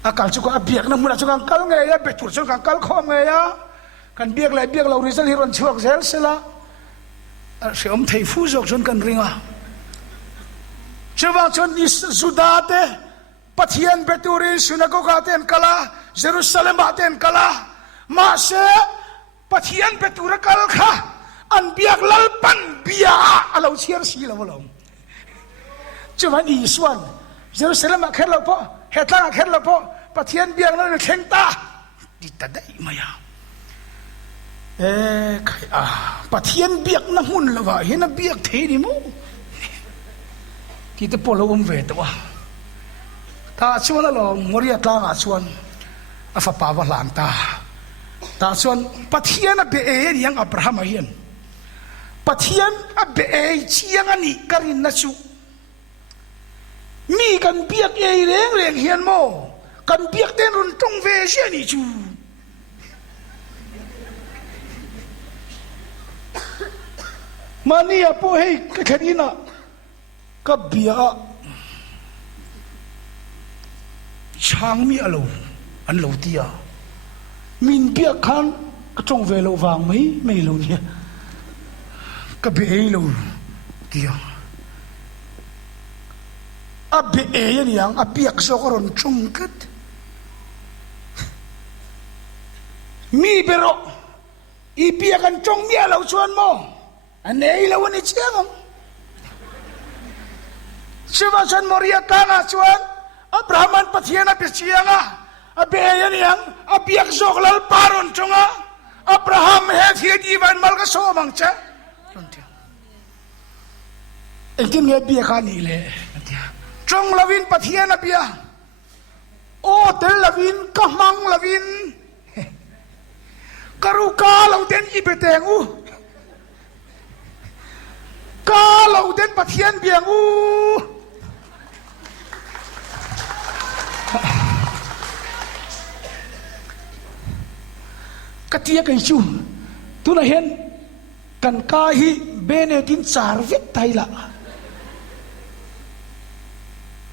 akal chu ka biak na muna chu kan kal nge ya betur chu kan kal khom nge ya kan biak lai biak lo result heron chuak zel sela se om thei fu jok chon kan ringa chewang chon is zudate pathian beturi synagoga ten kala Jerusalem ten kala ma se pathian betura kal kha an biak lalpan bia alo chiar si lo lo chewang iswan Jerusalem khen lo po hetlang khen lo po pathian biak na khen ta di ta dai maya khai pathian biak na hun lawa hina biak the ni mo ti te polo ve to wa ta chuan lo moria tanga chuan afa pa wa lan ta chuan pathian a be e yang Abraham hian pathian a be e chiang ani karin na chu mi kan biak e reng hian mo kan biak ten run tong ve sia ni chu mania po hei kharina ka bia chang mi alo an lo tia min bia khan ka tong ve lo wang mai lo nia ka be ei lo tia a be ei yang a biak so ron chung kat mi bero i bia kan chong mi alo chuan mo anei lo ni chiang siwa chan moria kana chuan Abrahaman pathian a pichianga a beyan yang a biak zok lal paron chunga Abraham he thia diwan mal ka so mang cha engkin nge bia khani le chong lavin pathian a bia o tel lavin ka mang lavin karu ka lo den i betengu ka lo den pathian biang u katia kai chu tu na hen kan ka hi benetin char vek thaila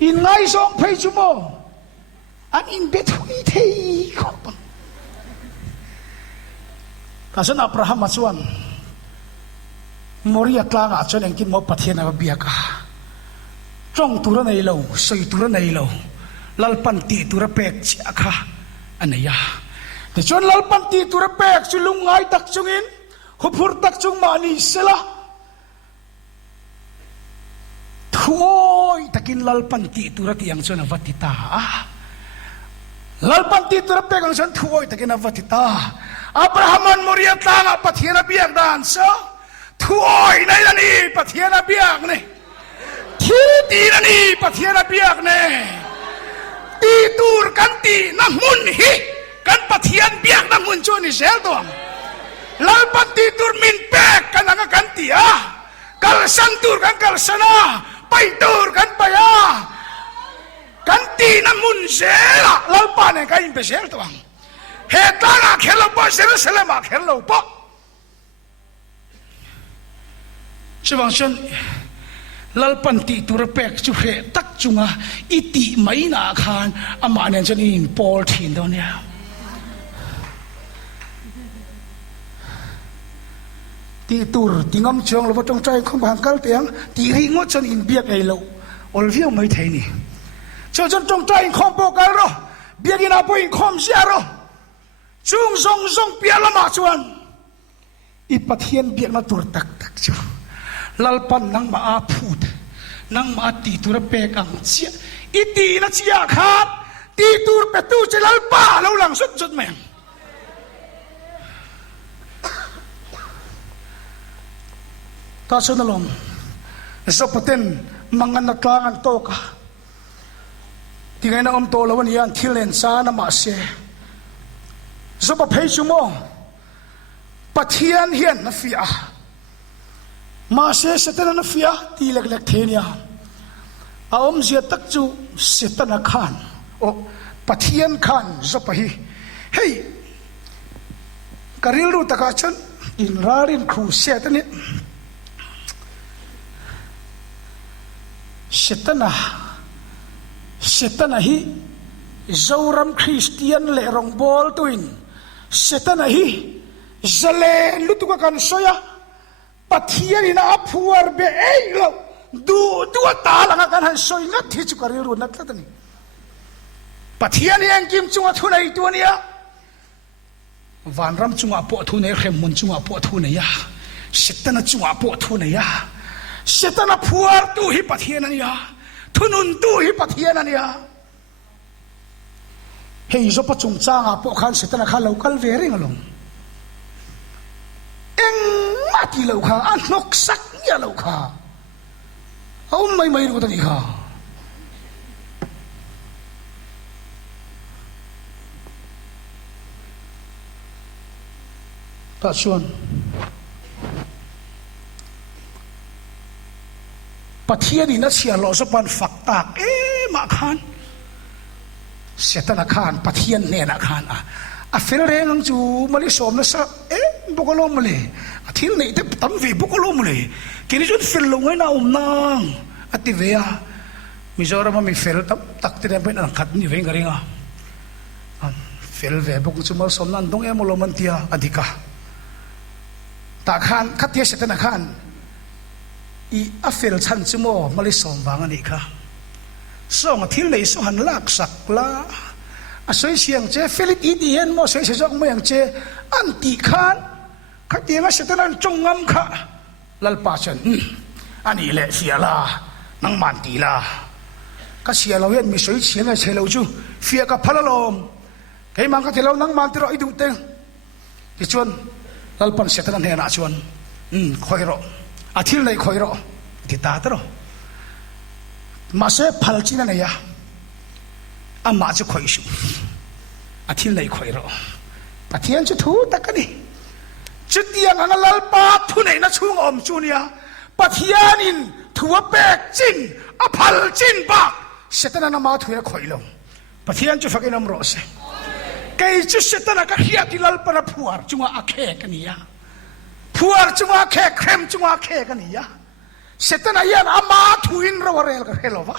in ngai song phei chu mo an in bet hui thei khop kasan Abraham chuan moria tlanga chuan engkin mo pathian a biaka chong tura nei lo soi tura nei lo lalpan ti tura pek cha kha anaya te chon lalpan ti tura pek chu lungai tak chungin hupur tak chung mani sela thoi takin lalpan ti tura ti ang chon avatita lalpan ti tura pek ang chon thoi takin avatita Abrahaman moria tlanga pathian a biak dan so thuoi nai la ni pathian a biak ne thi ti la ni pathian a biak ne ti tur kan ti na mun hi kan pathian biak na mun chu ni sel to lal pat ti tur min pek kan anga kan ti a kal san tur kan kal sana pai tur kan pa ya kan ti na mun sel lal pa ne ka in pe sel to he ta na khelo pa Jerusalem a khelo pa ช่วงฉันลัลปันติตุระเป็กจุเหตักจุงะอิติไม่นาคานอามาเนี่ยฉันอินปอลทินตอนเนี้ยตีตูร์ติงอมจงเราต้องใจของบางกัลเตียงตีริงอฉันอินเบียกไอโลอลวิวไม่เท่นี่ฉันต้องใจของโปกัลโรเบียกินาปุยของเสียโรจุงซงเปียละมาชวนอีปัทเฮียนเบียกนาตุร์ตักจูลัลปันนังมาอาพูดนังมาตีตุระเปกังเชียอีตีนัชยาขาดตีตุระเปตูจะลัลป้าเราหลังสุดแม่งตาสุนลมสปเตนมังงันนักลางันโตกะที่ไงนะอมโตแล้ววันนี้อันทิเลนซานามาเซสปเพชุโมปัทเฮียนเฮียนนัฟฟิอามาเสสเตนันฟิอาตีเล็กๆเทียอาอมเสียตักจูเสตนักขันโอปัทเฮียนขันสปะฮีเฮ้ยการิลรูตะกาชันอินรารินครูเสตนี่เสตนาฮีจาวรัมคริสเตียนเลรองบอลตุอินเสตนาฮีเจเลลุตุกกันโซยาปัทเฮียนอาพัวร์เบเอโลดูตาลังกันหันโซยงัดที่จุการิรูนักตันนี่ปัทเฮียนยังกิมจุงอาทุนัยตัวนี้วันรำจุงอาปอทุนัยเข้มมุนจุงอาปอทุนัยเสตนาจุงอาปอทุนัยเสตนาพัวร์ตูฮิปัทเฮียนนี่ทุนุนตูฮิปัทเฮียนนี่เฮ้ยจบปัจจุบันอาปอขันเสตนาขันเราคัลเวริงลงมาที่เราข้าอันนกสักเนี่ยเราข้าเอาไม่รู้ตัวนี้ข้าตัดชวนปัทเทียนี่นัดเสียหล่อสปันฝักตากมาขานเสียตนาขานปัทเทียนเนี่ยนะขานเฟลเรงจูมาลิสอมนะสักบุกลมเลยที่นี่เด็กตั้มวีบุกลมเลยกินจนเฟลลงไว้น่านางที่เวียมิจอร์มามีเฟลตักที่เดินไปนั่งขัดนี่เวงกันเองเฟลเวบุกจุมาสมนั่นตรงมลมันเตียอดีกาตาขานขัดเทียเสตนาขานเฟลชันจุโมมาลิสอมวางอันนี้ค่ะส่งที่เลยส่งหันลักสักละสวยเสียงเจฟิลิปอีเดียนมอสวยเสียงเมืองเจอันติขานขัดเตียงเสตนันจงงำค่ะลัลปาชันอันนี้แหละเสียละนังมันตีละก็เสียเราเห็นมีสวยเสียงเฉลิวจูเฟียกับพลลมใครมังก็ที่เรานังมันตีเราอีดูเต็งที่ชวนลัลปันเสตนันเห็นอาชวนคอยรออาทิตย์ไหนคอยรอที่ตาตรอมาเสพพัลจีนั่นเนี่ยอามาจะคอยชูอาทิตย์ไหนคอยรอปัทเทียนจะถูตะกันนี่จุดเดียงอันลัลปาทุนไหนนะช่วงอมจูเนียปัทเทียนินถัวเปกจินอพัลจินปากเสตนานามาถัวคอยลงปัทเทียนจะฟังอินามรอเสไกจุเสตนาก็เฮียที่ลัลปาระพัวจุงอาเคกันนี่ยพัวจุงอาเคเครมจุงอาเคกันนี่ยเสตนายันอามาถุยนเราเรลกันเฮลวะ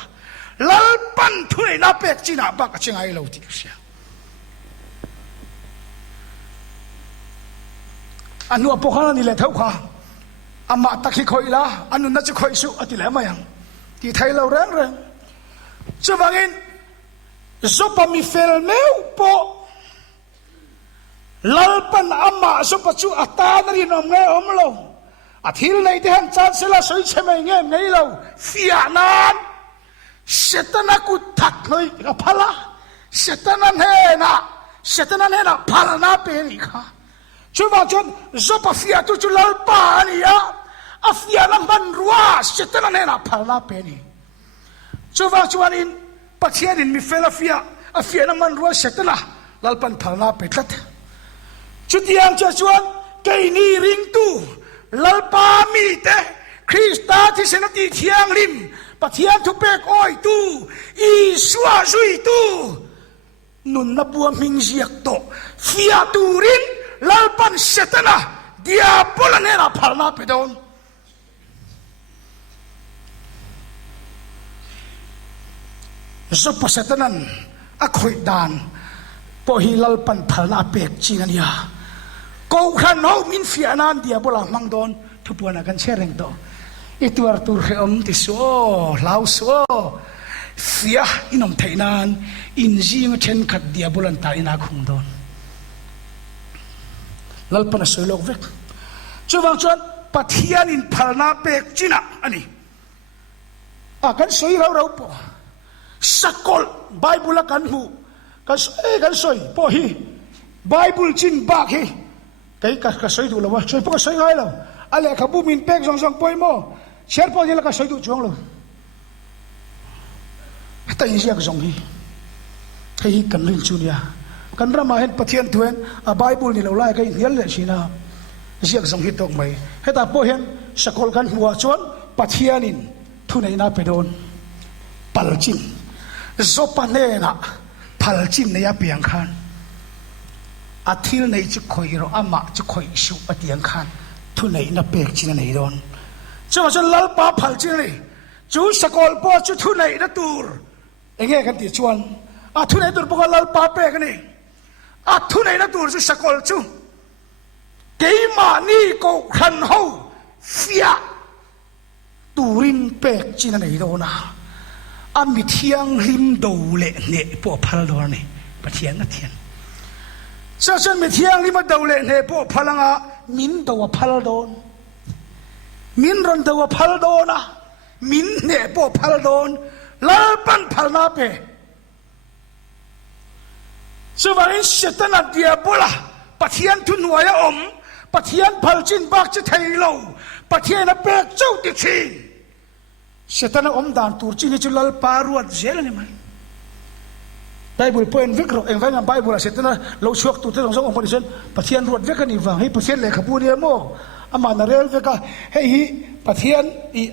ลัลปันถุยนับเป็กจีน่าบักเชงไอเราที่เสียอันนู้นพวกเขานี่แหละเท่าข้าอามาตะขี้คอยละอันนู้นน่าจะคอยสู้อติแล้วมายังที่ไทยเราแรงจะว่างินจบมีเฟลเมลโปลัลปันอามาจบจู่อัตตาหนีนอมเงยอมเราอาทิตย์ไหนที่หันจัดเสละสวยเฉยไม่เงี้ยไงเราฟิอานันเสตนากุทักหน่อยกับพละเสตนาเฮนะพละนาเปริค่ะช่วยว่าจนจบฟิอาตุจุลัลปานี่ฟิอานัมบันรัวเสตนาเฮนะพละนาเปริช่วยว่าจวนอินปัจเจียนินมีเฟลฟิอานัมบันรัวเสตนาลัลปันพละนาเปตัดจุดยังจะชวนเกนีริงตูลัลปามีเตคริสตาที่เสนติเทียงริมปัทเทียนทุเปกอ้อยตูอีสวาจุยตูนุนนับบัวมิงเจียกโตฟิอาตูรินลัลปันเสตนาเดียบอลเนราพาลนาเปดอน zo pasatanan a khoi dan po hi lalpan phalna pek chinania ko khan no min fianan dia bola mangdon thupuana kan chereng to ituar tur he ti so lau so fia inom thainan injing then khat dia bolan ta ina khungdon lalpan soilok vek chuwang chuan pathian in phalna pek china ani kan soi rau po sakol bible kan hu kan soi po hi bible chin bak hi kai ka soi du lawa soi po soi ngai lo ale khabu min pek jong jong poi mo sher po ni la ka soi du chong lo ta yin yak jong hi kai kan rin chu nia kan rama hen pathian thuen a bible ni lo lai kai hial le sina yak jong hi tok mai heta po hen sakol kan huwa chon pathianin thunei na pedon palchin zopanena palchin ne ya piang khan athil nei chu khoi ro ama chu khoi su atiang khan thunei na pek chin nei don chawa chon lal pa phalchin ni chu sakol po chu thunei na tur enge kan ti chuan a thunei tur po lal pa pek ni a thunei na tur chu sakol chu keima ni ko khan ho fia turin pek china nei do na ami thiang lim do le ne po phal do ni pathian na thian sa san mi thiang lim do le ne po phalanga min do phal don min ron do phal do na min ne po phal don lal pan phal na pe so varin setana dia bola pathian tu nuaya om pathian phal chin bak che thailo pathian na pek chau ti chin setana om dan tur chi ni chulal paruat zel ni mai bible point vikro eng vanga bible setana lo chuak tu te dong song om sen pathian ruat vek ani wang hi pathian le khabu ni mo ama na rel veka hei hi pathian I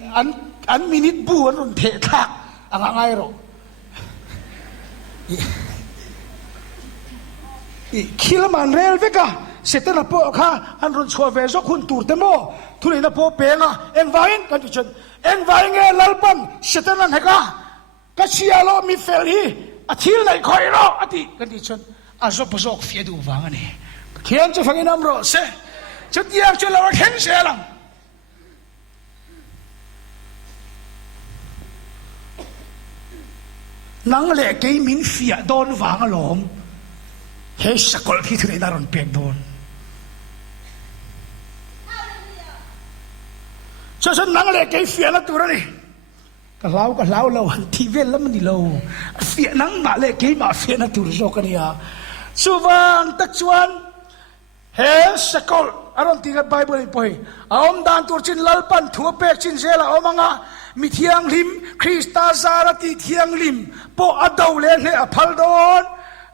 an minute bu an run the thak anga ngai ro I khilaman rel veka setana po kha an run chho ve zo khun tur te mo thulei na po penga eng vain kan ti chen eng vain nge lalpan setana heka ka chialo mi fel hi athil nei khoi ro ati kan ti chen a zo pozok fie du wang ani khian chu phangin am ro se chu tiak chu lawa khen se lang nang le ke min fia don wang alom he sakol thi thulei na ron pek don cho nên nắng lệ cái phía nó tụi nó đi cái lão lâu thì viên lắm đi lâu phía nắng mà lệ cái mà phía nó tụi nó cái này su vang tất chuan he sakol aron tinga bible poi om dan tur chin lalpan thua pek chin zela omanga mi thiang lim krista zarati thiang lim po adau le ne aphal don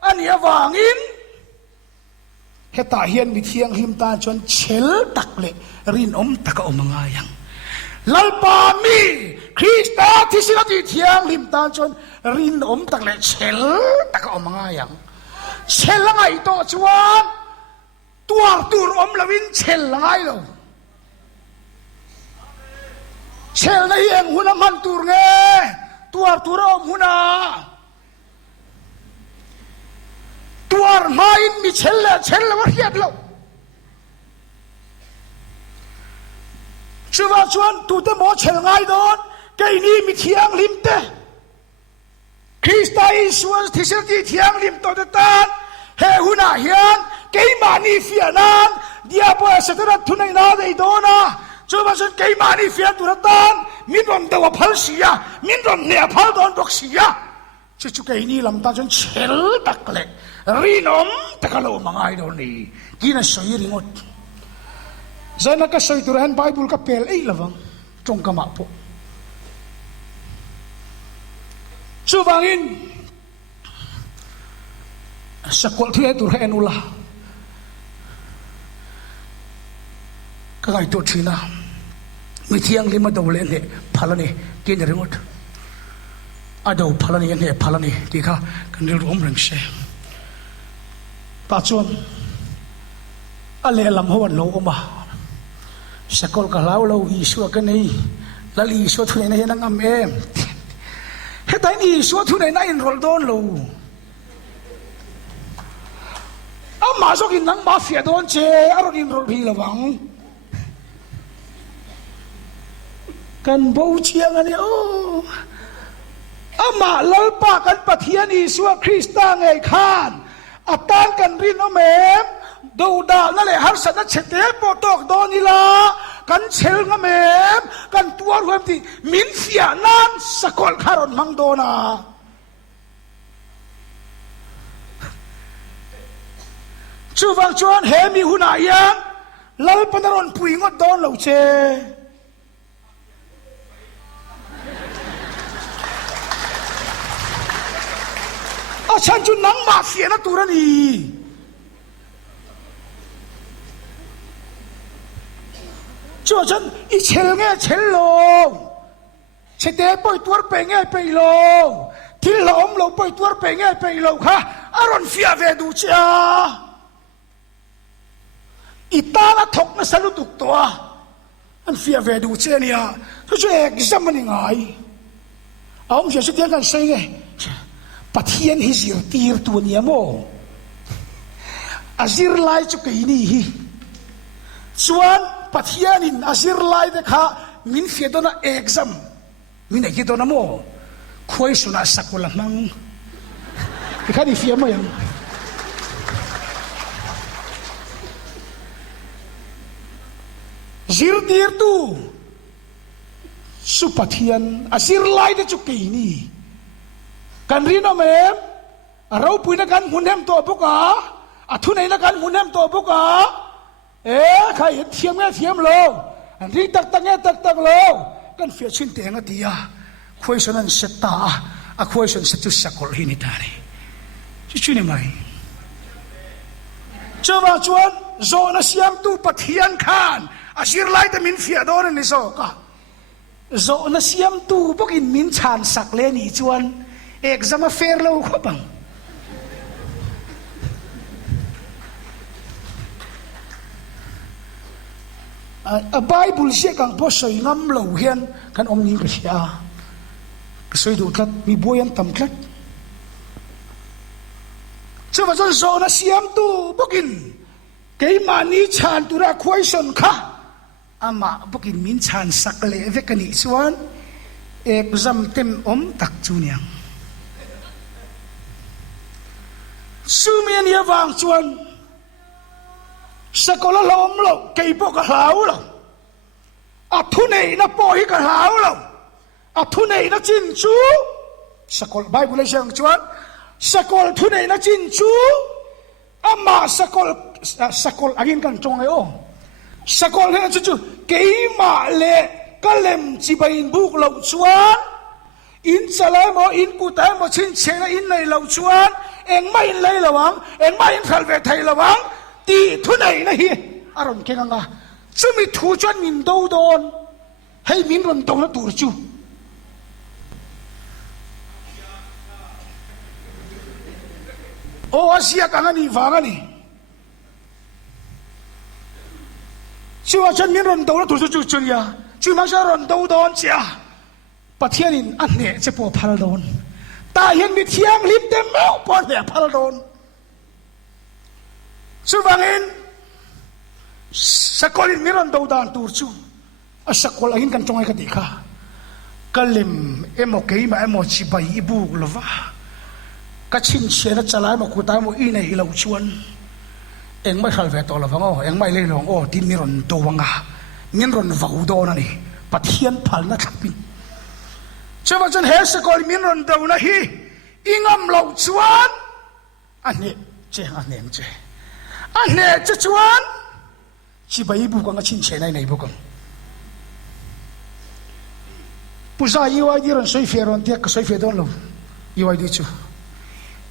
ani awangin heta hian mi thiang lim ta chon chel tak le rin om tak omanga yang lalpa mi krista thisilati thiang lim ta chon rin om tak le chel tak omanga yang chel ngai to chuan tuar tur om lawin chel ngai lo chel na hiang huna man tur nge tuar tur om huna tuar main mi chel la war hiat lo chuwa chuan tu te mo chel ngai don cái ni mi thiang lim te krista isus thisilti thiang lim to tan he huna hian cái mani fianan dia po setara thunai na dei dona chuwa chuan cái mani fian tu tan min rom de wa phal sia min rom ne phal don dok sia chu cái ni lam ta chuan chel tak le rinom takalo mangai do ni kina soi ringot zana ka soi turan bible ka pel ei lawang trong ka ma po chuwangin sakol thue tur hen ula ka gai to thina mi thiang lima do le ne phalani kin ringot ado phalani ne phalani ti kha kan ri rom rang se ta chon ale lam ho lo oma sakol ka lau lo isu ka nei lali isu thune na henang am em เฮ้ยแต่นี่ชัวทุนไหนอินโรลโดนลูอามาสกินนังมาเฟียโดนเจอารมณ์อินโรลพีละวังกันบูเชียงอันนี้โอ้อามาลลปากันปะเทียนอิสวาคริสต์ตั้งไงขานอัตานกันรินอเมมดูดานั่นแหละฮัสนัดเฉเตลโปตอกโดนิลากันเชลงเมมกันตัวรวมที่มินเฟียนันสกอลคารอนมังโดนาชูฟังชวนเฮมีหุนายังลลปนรอนปุยงดโดนเหล่าเชอาฉันจุนังมาเฟียนะตัวนี้ช่วยฉันอีเชลเงี้ยเชลโลเชเตปอยตัวเป็นเงี้ยไปโลที่หลอมเราปอยตัวเป็นเงี้ยไปโลค่ะอารอนเฟียเวดูจ้าอีตาละทกมาสรุตุกตัวอันเฟียเวดูเจเนี่ยทุกช่วยเอกซ์มันยังไงเอาผมจะสุดยังกันใช่ไงปะเทียนฮิจิรตีร์ตัวนี้โมอาซิรไลจุกอินี่ส่วนปะเทียนินอาซิรไลเด็กฮะมินเฟียโดนะเอกซ์มินเอกโดนะโมคุยสุนัขสักคนละมั้งที่ข้าดีเฟียมั้ยซิรตีร์ตูสุปะเทียนอาซิรไลเด็กจุกอินี่กันรีนอเมมเราปุยนักการหุ่นแหมตัวพวกอาทุนไหนนักการหุ่นแหมตัวพวกใครเห็นเทียมแง่เทียมโลอันรีตักตักแง่ตักตักโลกันเฟียชินเตียงตียคุยสนันเสตาคุยสนันเสตุสักคนหินิตารีชื่อนี่ไหมเจ้าว่าชวนโซนเสียมตูปะเทียนขานอาศิรไลแต่มินเฟียโดนนี่โซกะโซนเสียมตูพวกอินมินชานสักเลนี่ชวนเอกซ์มาเฟร์เราขบังไบเบิลเชื่อกันพอสวยงามเหล่าเฮียนกันอมนิงกษาสวยดูดลัดมีบัวยันตำลัดเชื่อว่าจนโซนเสียมตูบุกินเกี่ยมานิชานตุระควายสนค่ะอามาบุกินมินชานสักเลเวกันอีส่วนเอกจำเต็มอมตักจูเนียงซูเมียนยาวางชวนสกอลล้อมเราเกี่ยปกหาวเราอัทุเนยนะปอยกหาวเราอัทุเนยนะจินจูสกอลไบเบิลเชื่อชวนสกอลทุเนยนะจินจูอามาสกอลอากินกันจงไอโอสกอลเห็นจู่เกี่ยมาเล่ก็เล่มจีบอินบุกเราชวนอินสลายโมอินกูแต่โมชินเชนอินในเราชวนเองไม่เลยระวังเองไม่ฟังเวทไทยระวังตีทุนไหนนะฮีอารมณ์แข็งงาจะมีทูจวนมินโดโดนให้มินรนตรงแล้วตูรจูโออาเซียกันนี่ฟังกันนี่ชื่อว่าฉันมินรนตรงแล้วตูรจูจุยาชื่อมันจะรนโดโดนเสียประเทศนี้อันเนี่ยจะปวดพาราโดนตาเห็นมีเทียงลิมเต็มแมวปอนเนี่ยพาราโดนสุฟังเห็นสกอลินมิรันดาวดานตูร์จูสกอลอินกันจงไอ้กติกากลิมเอโมเกย์มาเอโมชิบายอีบุกลวะกัชินเชนจะลายมาคุตายมาอีในฮิลาวชวนเอ็งไม่ขัดเวทตัวละฟังอ๋อเอ็งไม่เล่นหลงอ๋อที่มิรันดาวงามิรันวาวโดนั่นนี่ปัทยันพัลนักบินเชื่อว่าฉันเห็นสกอลมินรันดาวนะฮีอิงอัมลาวชวนอันนี้เจ้าอันนี้เจ้าอันนี้จะชวนชิบะอีบุกังชินเชนในบุกังผู้ชายอีวายดีรันสวยเฟียรันเทียกสวยเฟียดอนลงอีวายดีชู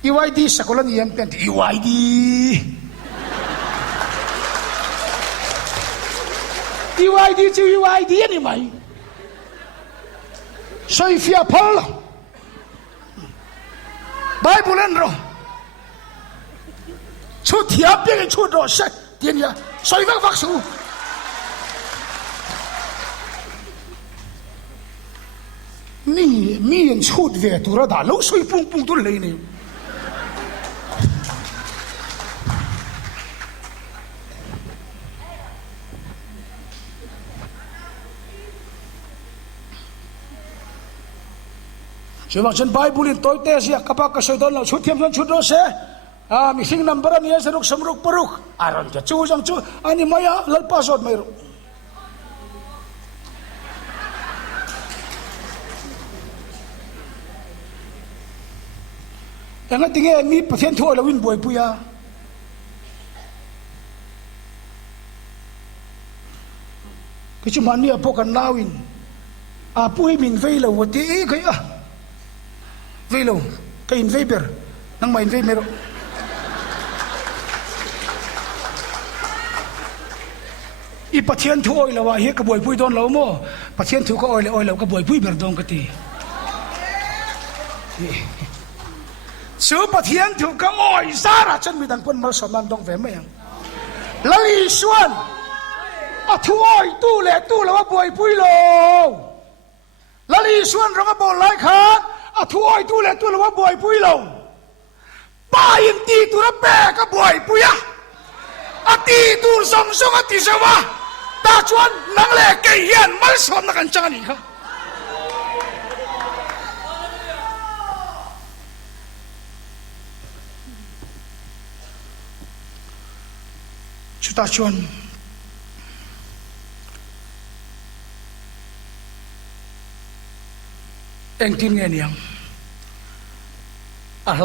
อีวายดีสกอลนี่ยังเป็นอีวายดีอีวายดีชูอีวายดีนี่ไหมสวยเฟียพัลไบเบิลเล่นรอชุดเทียบเป็นชุดรอเสร็จเดียนยาสวยมากๆสู ni mi en chut ve tu ra da lo soi pung pung tu le niช่วยบอกฉันไบเบิลตัวเตะสิกับปากกระสุนเราชุดเทียมชุดเราเสมีสิ่งนับประนี้สรุปสมรุปปรุกอารมณ์จะจูจังจูอันนี้ไม่อะลัลปัสอดไม่รู้ยังไงติเงมีประเทศทั่วเราวินบวยปุยาก็จะมันเนี่ยพวกกันนาวินปุยมินเฟลเราวันที่ก็อ่ะเฟลเราก็อินเฟเบอร์นั่งมาอินเฟเบอร์อีประเทศทั่วเราว่าเฮกบวยปุยโดนเราโม่ประเทศทั่วก็อ้อยเราก็บวยปุยเบอร์โดนกันทีซื้อประเทศถูกก็อ้อยซาระฉันมีดังคนมาสมันต้องเวมยังละลีชวนทั่วอ้อยตู้เล่ตู้เราว่าบวยปุยโลละลีชวนเราก็บอกไล่ขาทั่วอ้อยตู้เล่ตู้เราว่าบวยปุยโลป้ายินตีตัวรับแบก็บวยปุยตีตัวสมสงตีเสวะตาชวนนังเล่เกี่ยนมาสอนนักการจานี่ครับชุดตาชวนเอ็งทิ้งเงี้ยยัง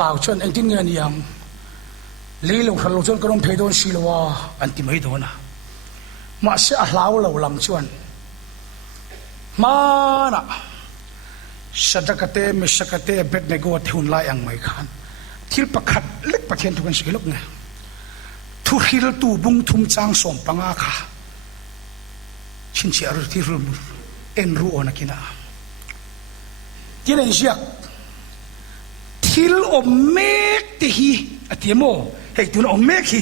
ลาวชวนเอ็งทิ้งเงี้ยยังลีลงขันลงชวนก็ต้องเพดอนสิลวะอันที่ไม่โดนนะมาเสียลาวเราลำชวนมานะสัจกเตมิสกเตเบ็ดเนโกที่หุ่นลายอังไม่ขันที่ประคัดเล็กประเทศทุกคนสิลูกเนี่ยทุกฮิลตูบุงทุมจางสมปังอาคาชินเชียร์ที่รุมเอ็นรู้อนักินาที่นั่นเสียทิลอมเมกติฮีอธิโมเฮ้ยตัวอมเมกฮี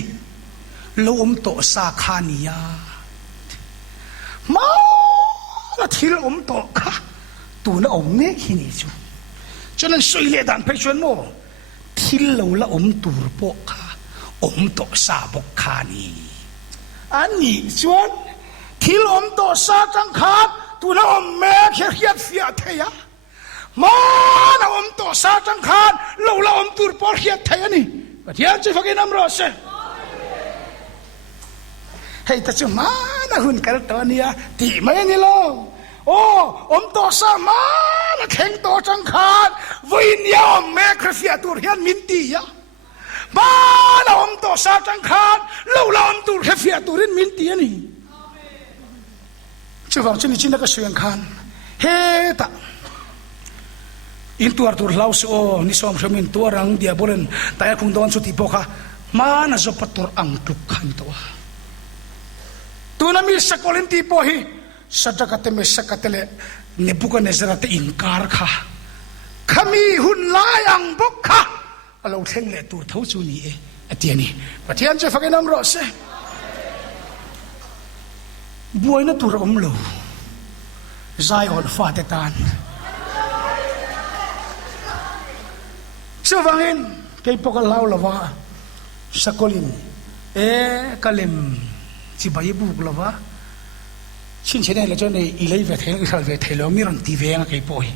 ลมโตสาขานียามาละทิลอมโตค่ะตัวอมเมกฮีนี่จูฉะนั้นสวยเลยดันไปชวนโมทิลเราละอมตูรโปค่ะอมโตสาบกขานีอันนี้ชวนทิลอมโตสาจังขาตัวอมเมกเฮียเฟียเทียมานะอมโตสาจังขานเราละอมตูรปอเฮียไทยนี่ประเทศจะฟังน้ำร้อนเสให้แต่จะมานะหุ่นกันตอนนี้ตีไม่นี่ล่ะโอ้อมโตสามานะแข่งโตจังขานวิญญาณแม่คริสเตียนตูรเฮียนมินตียะมานะอมโตสาจังขานเราละอมตูรคริสเตียนตูรินมินตีนี่จะฟังชนิดนี้ก็เสียงขานเฮตาอินตัวตัวเราสู้นิสอมชมินตัวรังเดียบุเรนแต่คงโดนสุติโปค่ะมานะจบปัตตุอังตุกขันตัวนั้นมีสกอลินตีโปฮีสัจกัตเตมิสกัตเตเลเนบุกันเนซราเตอินการค่ะขมีหุ่นลายอังบุกค่ะเราเท่งเลตัวเท่าจูนี่เอเตียนี่ประเทศจะฟังน้ำร้อนเสบัวนั่นตัวอมโลใจอ่อนฟ้าเตตานสว่างเห็นใครพวกเราละว่าสกอลินกัลมที่ใบบุกละว่าชินเชนเอลจนในอีเลย์เวทเฮลอิสราเอลเทลมีรันทีเวงใครพอย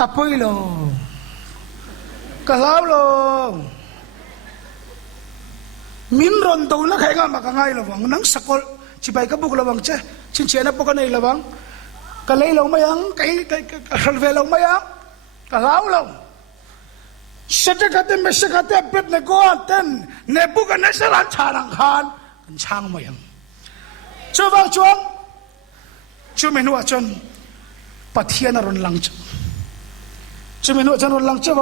อภัยโลกัลาวโลมินรันตัวนักแข่งมากันไงละวังนังสกอลที่ใบก็บุกละวังเจ้ชินเชนพวกกันในละวังกัลเลยเราไม่ยังใครกัลเวเราไม่ยังกัลาวโลสัจกัตเตมิสกัตเตเบ็ดเนโกอันเต้นเนบุกันเนสลันชานังคานกันช่างมายังช่วยฟังช่วงช่วยเมนูจนปัทยานรุนลังช่วยเมนูจนรุนลังช่วย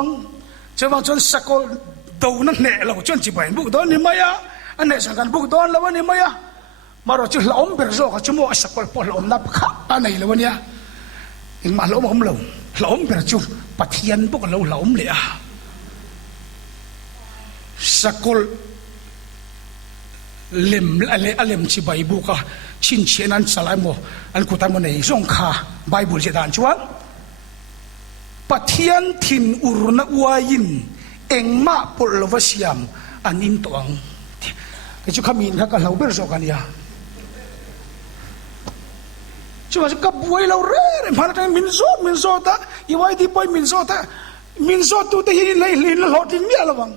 ฟังจนสกอลดูนั่นเนเราจนจีบายบุกโดนนี่มายาอันเนสังกันบุกโดนแล้ววันนี้มายามาเราจุดละอมเบรโซก็ชั่วโมงสกอลพอละอมนับข้าอันไหนแล้ววันนี้อิงมาละอมละอมเบรจูปัทยานบุกเราละอมเลยสกุลเล่มเล่มที่ใบบุกชินเชนันสลายโมอันกุตามในส่งข่าใบบุลเจดานชวน ปะเทียนถิ่นอุรณวายินเอ็งมาปลวเสียมอันอินตวงก็จะขมิ้นข้าก็เหล่าเบอร์โซกันยาช่วยกับบุยเราเร่พันกันมินโซตาอีไว้ที่ปอยมินโซตัวที่หินเลยหินหลอดทิ้งเมียละวัง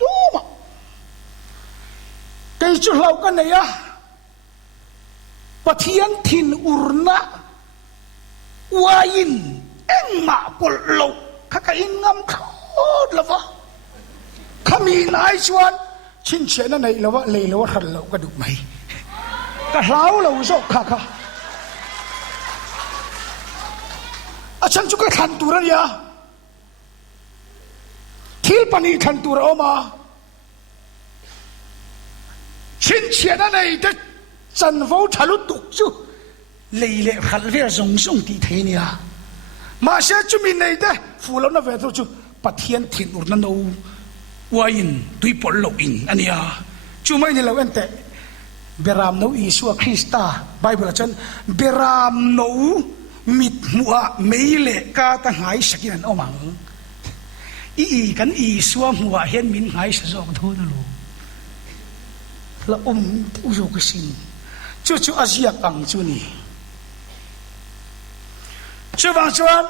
ดูมาก็จะเหล่ากันเนี่ยปะเทียนถิ่นอุรณวายินเอ็งมาปลโลข้าก็อิงงำโคตรละวะขมีนายชวนชินเชนนั่นไหนละวะเลยละวะขันเราก็ดูไหมก็เหล่าเราโซข้าอาฉันจุกขันตุระยาทิลปนีขันตุระออกมาชินเชียนั่นไหนจะจันฟูทะลุตุกจูเลยเลยขันเวียส่งตีเทเนียมาเสียจุมินไหนเด้ฟูเราหน้าเวทุจูปะเทียนถิ่นอุรนันโนวายินตุยปอลโลอินอันนี้จูไม่เนี่ยเราเอ็นเตเบรามโนอิสุคริสตาไบเบิลฉันเบรามโนมิดมัวไม่เละกาตั้งหายสักยันเอามังอีกันอีสัวมัวเห็นมินหายสะจอกทุนลูละอุโยกสิงจู่อาเซียกังจุนี่ช่วยบางส่วน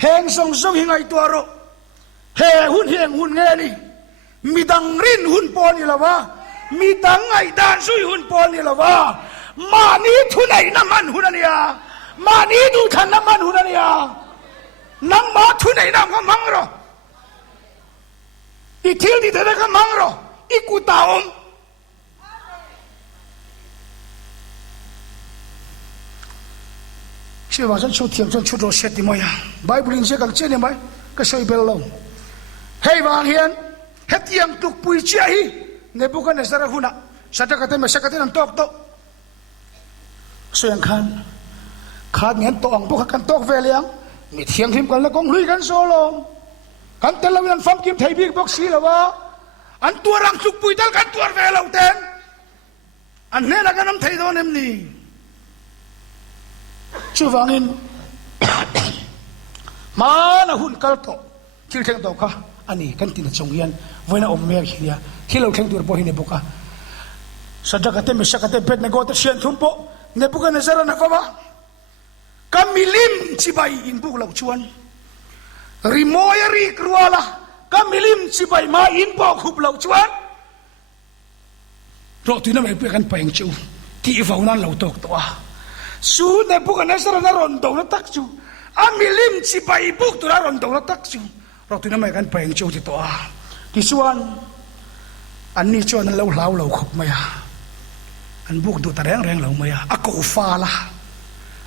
แหงส่งหิงไอตัวเราแห่หุ่นเงี้ยนี่มีดังรินหุ่นปอนี่ละวะมีดังไอดานซุยหุ่นปอนี่ละวะมานี้ทุนไหนน้ำมันหุ่นนี่ยมานี้ดูทันน้ำมันหุ่นนี่ยนังมาทุนไหนน้ำก็มังรออีเที่ยวที่เธอได้ก็มังรออีกูตาอมเชื่อว่าฉันชุดเทียมฉันชุดโรเชตติมอยไบเบิลอินเชกันเจนี่ไหมก็ช่วยเบลลงเฮ้ยวางเฮียนเฮ็ดยังตุกปุยเชียฮีเนบุกันเนสระหุนะสัตว์กติไม่สักกตินันตอกโตส่วนขันขาดเงินตองพวกกันตอกเวลียงมีเทียงทิมกันแล้วกงลุยกันโซโลกันเตลวินฟัมกิมไทยบิ๊กบ็อกซี่ละวะอันตัวรังตุกปุยเตลกันตัวเวลาเต็นอันเนนักน้ำไทยโดนเอ็มนี่ช่วยฟังอินมาหน้าหุ่นกัลโตที่เข่งตัวข้าอันนี้กันติดจงเรียนไว้ในอมเมียขี้ยาที่เราเข่งตัวบ่อยในบุกะสัจจะกันเต็มไม่สักกันเต็มเป็ดในโกตเชียนทุ่มโปในบุกะในสารนักฟ้ากามิลิมชิบายอินบุกเราชวนริโมยรีกรัวละกามิลิมชิบายมาอินบุกขุบเราชวนเราที่นั่นไม่เพื่อกันไปยังจูที่ฝั่งนั้นเราตกตัวสู้ในบุกในสารนักรอนตกนักตักจูอามิลิมชิบายบุกตัวรอนตกนักตักจูเราที่นั่นไม่กันไปยังจูที่ตัวที่ส่วนอันนี้ชวนนั้นเราขุบไหมอันบุกดูตะแรงเราไหมอะกูฟ้าละ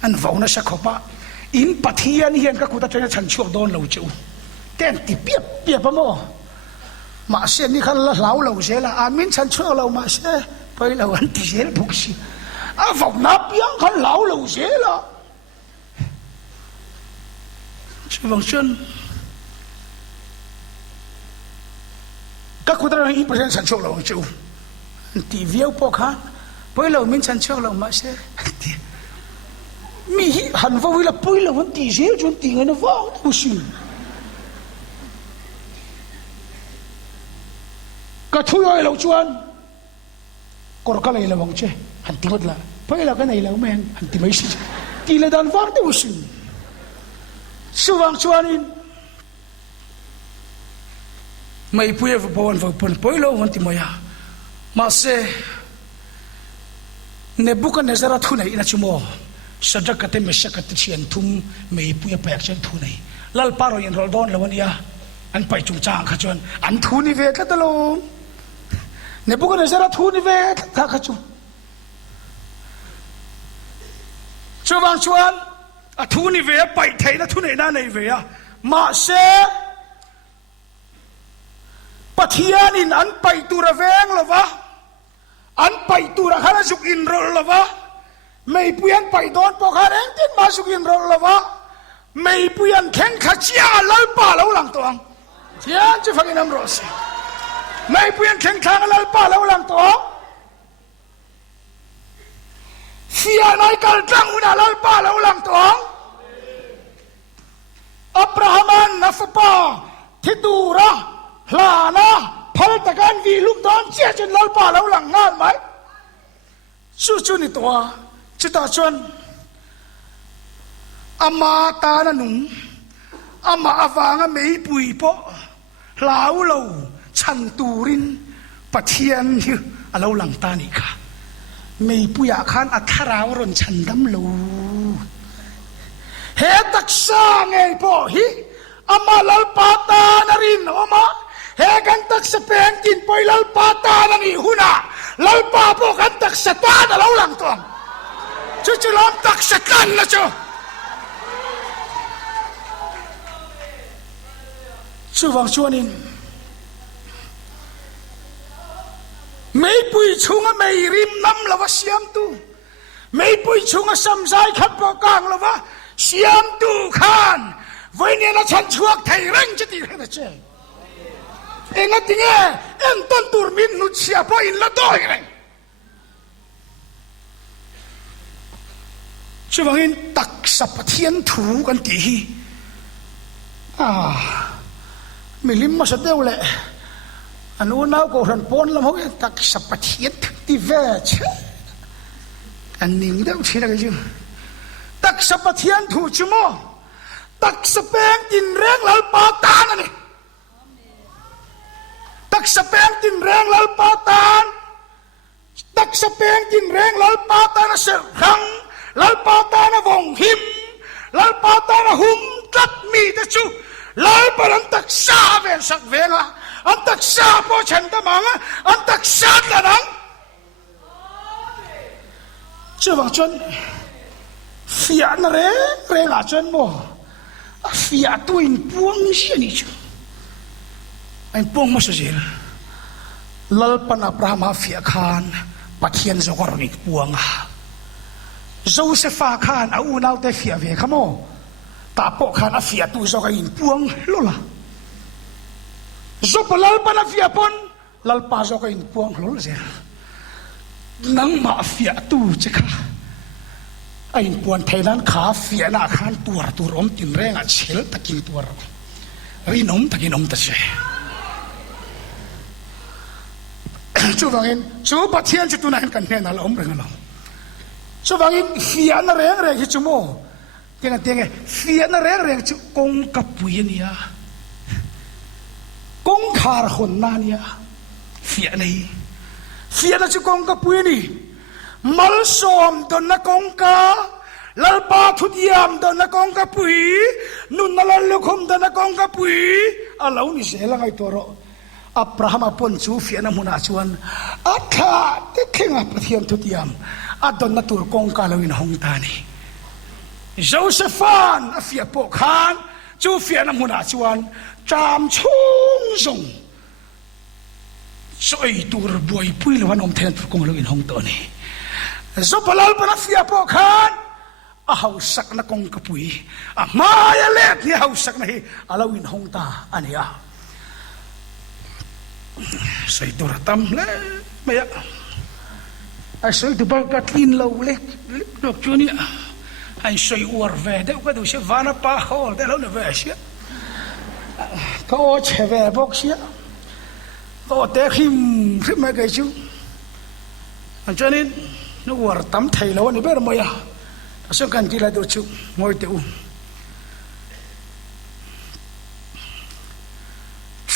อันฝั่งนั้นสักขบะอินปัทยานี่เห็นก็กูตัดใจฉันช่วงโดนเราจูเต้นติเปียบปะโมมาเสียนี่ขันเราเสียละอามินฉันช่วงเรามาเสียไปเราอันที่เสียบุกสิอาฝั่งนับยังขันเราเสียละช่วงชนก็กูตัดใจอินปัทยาฉันช่วงเราจูที่เวียวพอขันไปเรามินฉันช่วงเรามาเสียมีหันฟ้าวิลาปุยละวันตีเสียจนตีเงินฟ้าดูสิก็ช่วยเราชวนก็รักอะไรเราวังเช่หันตีหมดละปุยละกันไหนเราแมงหันตีไม่สิตีละดันฟ้าดูสิสู้วังชวนอินไม่ปุยฟ้าวันฟ้าปุยละวันตีไม่ยามาเสเนบุกันเนซาระทุนไหนอินาชิโมสัจจะกันเต็มไม่สักกันเชียนทุ่มไม่ปุยแปลกเช่นทุนไหนลัลปารอยันรอดอนละวันนี้อันไปจุงจางขจรอันทุนิเวกตะลมเนบุกันเนซาระทุนิเวกข้าขจรชวนชวนอัทุนิเวไปไทยนะทุนไหนน่าในเวียมาเสปัทยานินอันไปตุระเวงละวะอันไปตุระข้าสุกินรอละวะไม่เปลี่ยนไปโดนพวกข้าเองที่มาสุกินรอละวะไม่เปลี่ยนแข่งขันเชียร์ลัลป่าแล้วหลังตัวเชียร์จะฟังอินามรสไม่เปลี่ยนแข่งขันลัลป่าแล้วหลังตัวเชียร์ในการตั้งอุณาลัลป่าแล้วหลังตัว อับราฮัมนัฟปาทิดูระลานะพัลตะการวีลุกดอนเจียจนลลปาแล้วหลังงานไหมจู่ๆนี่ตัวจิตาชวนอามาตาหนุ่มอามาอาวางไม่ปุยปอลาวเราชันตูรินปะเทียนที่เราหลังตานี่ค่ะไม่ปุยอาคารอัทราวรนชันดำลูเฮตักษาไงปอฮิอามาลลปาตานรินอามาเฮกันตักสเปนกินปอยลลปาตานี่หุนาลลปาปอกันตักสตาดเราหลังตัวจู่ๆล้อมตักสกันละจ้ะช่วงช่วงนี้ไม่ปุยชุงไม่ริมน้ำละวะเสียมตูไม่ปุยชุงสัมใจขัดปอกางละวะเสียมตูขานวันนี้นะฉันช่วยไทยรังจะตีให้ได้เจ้เอ็งติงเอ็งต้นตูร์มินนุชเสียพออินละตัวเองช่วงนี้ตักสับเทียนถูกันตีไม่ลิมมาสเดวเลยอันนู้นเอาโกรันปนละมั้งตักสับเทียนที่เวชอันนี้เดี๋ยวที่ไหนกันจู่ตักสับเทียนถูกชั่วโมงตักสเปงกินแรงลลปาตานนี่ตักสเปงกินแรงลลปาตานตักสเปงกินแรงลลปาตานเสือรังลลปาตานวงหิมลลปาตานหุมตัดมีแต่ชูลลปานันตักซาเวสักเวงะอันตักซาโปฉันตะมังอันตักซาตะนังเชื่อว่าจนฟิอานะเรงอาจนโมฟิอาตัวอินพวงเสียนี่จูอินพวงมาสุดเลยลลปานับรามาฟิอาคานปัทเทียนจงกรณีพวงโจเซฟาคานเอาอุณาวเตฟิอาเวขโมตาปกคานอาฟิอาตัวจงกรณีพวงลุล่ะZop lal pa na fia pon lal pa zo kain puang lol se nang ma fia tu cheka ain puan thailan kha fia na khan tur om tin renga chel takin tur rinom takinom ta se chu wangin chu pathian chu tunain kan ne na om renga lo chu wangin fia na reng hi chu mo tenga fia na reng chu kong kapui niaกงคาร์คนนั่นเนี่ยเฟียนี่เฟียนั่นจะกงกับปุยนี่มัลซอมโดนนักกงกาลลปาทุดยามโดนนักกงกับปุยนุนนัลลุคมโดนนักกงกับปุยอะไรนี่เสียละไงตัวเราอับราฮัมปนจูเฟียนั่นมุนาชวนอัฐาเด็กเข่งอับเทียมทุดยามอัดโดนนักตัวกงกาลวินหงตานีโจเซฟานเฟียปกคานจูเฟียนั่นมุนาชวนจามชุ่งส่งสวยตัวบวยปุยเลยวันอมเทนตุกงลวินหงตัวนี้จบลลปนัฟยาปอกานอาหาสักนักกงกปุยมายาเล็ดนี่หาสักนี่อาลวินหงตาอันนี้สวยตัวตั้มเลยไม่อะไอ้สวยตัวบางกัดลินเราเล็กดอกจูนี่ไอ้สวยอวดเวเดี๋ยวก็ดูเชฟวานาปาโฮเดี๋ยวเราเนี่ยเวเชียก็เชฟบอกเชียก็เตะขิมขึ้นมาเกยจูอันนี้นึกว่าตั้มไทยแล้ววันนี้เป็นอะไรอ่ะสังกันที่เราดูจูมวยเต๋อ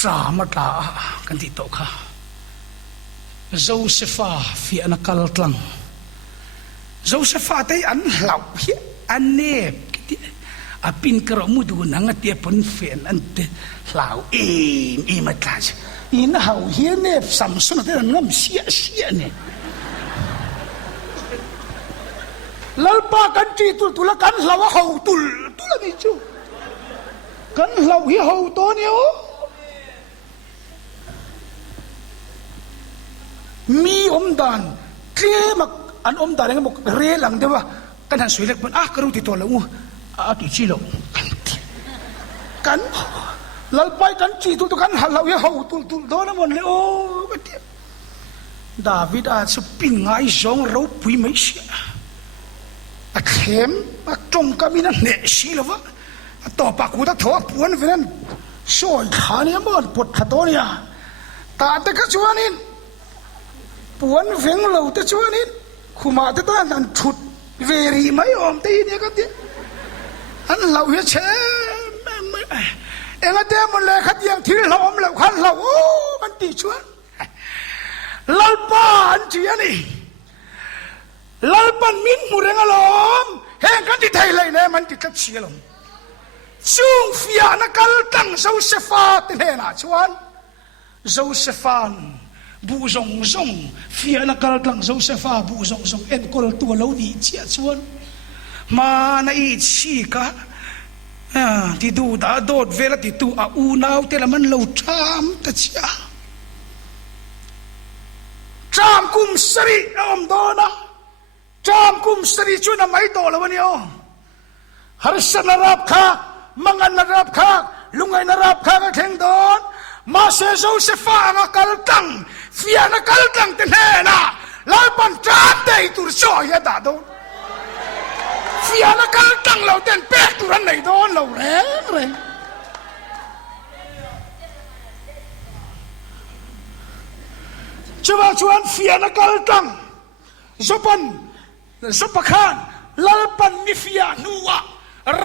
สามตากันที่โต๊ะค่ะโจเซฟาฟิอานักลตังโจเซฟาที่อันเหล่าเฮียอันเนบอาปินกระมุดูนังเตียปนเฟียนอันเตเหล่ามาตาจอินหาเฮียเนบสัมสุนเตนังเสียเนี่ยลลปากันจีตุลกันเหล่าหาวตุลนี่จูกันเหล่าเฮียหาวตัวเนี่ยมีอมดานเคลียมักอันอมดานเนี่ยบอกเรียหลังเดียวว่ากันหันสวยเล็กมันกระดูกติดตัวแล้วตุจีโลกันลลไปกันจีตุกันหันเราเฮาตุโดนมันเลยโอ้ก็เดียดาวิดอาสุปิงไงจงเราปุยไม่เสียเข้มจงกามินันเนชีเลวะ ต่อปากกูตะถอปวนเวนช่วยขาเนี่ยมันปวดขาตัวเนี่ยตาแต่ก็ชวนนินปวนเวงเหล่าแต่ชวนนินคุมาแต่ตานันชุดเวรีไม่ยอมตีเนี่ยก็ตีอันเหล่าเฉยเอ็งเดมันเลยขัดยังที่เราอมเหล่าขันเหล่าโอ้มันตีชวนลลปานเจียนี่ลลปันมินมุเรงอลอมเฮงกันที่ไทยเลยเนี่ยมันติดกับเชียลมช่วงฟิยานักตั้งโจเซฟาติเฮน่าชวนโจเซฟานบูซงซงฟิยานักตั้งโจเซฟาบูซงซงเอ็นกอลตัวเราดีเจียชวนมาในชีกะที่ดูดาโดดเวลาที่ตัวอูนาวแต่ละมันเราทำแต่เชียจามกุมสรีอมโดนะจามกุมสรีชวนไม่โตแล้ววันนี้ฮาร์ชนรับข้ามังอันรับข้าลุงไงนรับข้าก็เข่งโดนมาเซโซเซฟางกัลตังฟิยานักกัลตังเตนเฮน่ะลาปันจามเตยตุรโชยดาโดฟิยานักกัลตังเราเต้นเป็ดตุรันไหนโดนเราเร่งชวนฟิยานักกัลตังจบขันลาปันมิฟิยานัว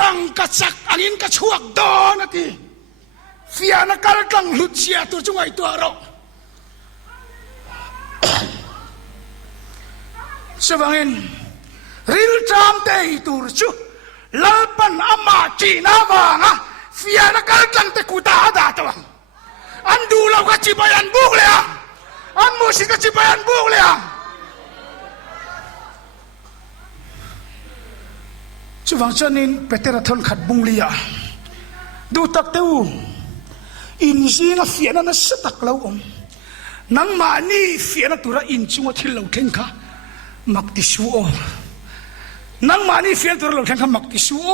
รังกัจจักอันนี้กัจฉวกโดนทีฟิยานักกัลตังลุดเชียตัวจุงไอตัวเราสว่างริลจามเตยตูรจูลาปันอามาจีนาวางะฟิยานักกัลตังเตกุตาดาตัวอันดูเราก็จิบายันบุกเลยอันมุสิกจิบายันบุกเลยช่วงเช้านี้เปเตอร์ทนขัดบุงเลียดูตักเต้าอินซีน่ะเฟียน่ะสตักเรานังมานี่เฟียน่ะตัวเราอินจังว่าที่เราเข่งข้ามักติสูโอนังมานี่เฟียตัวเราเข่งข้ามักติสูโอ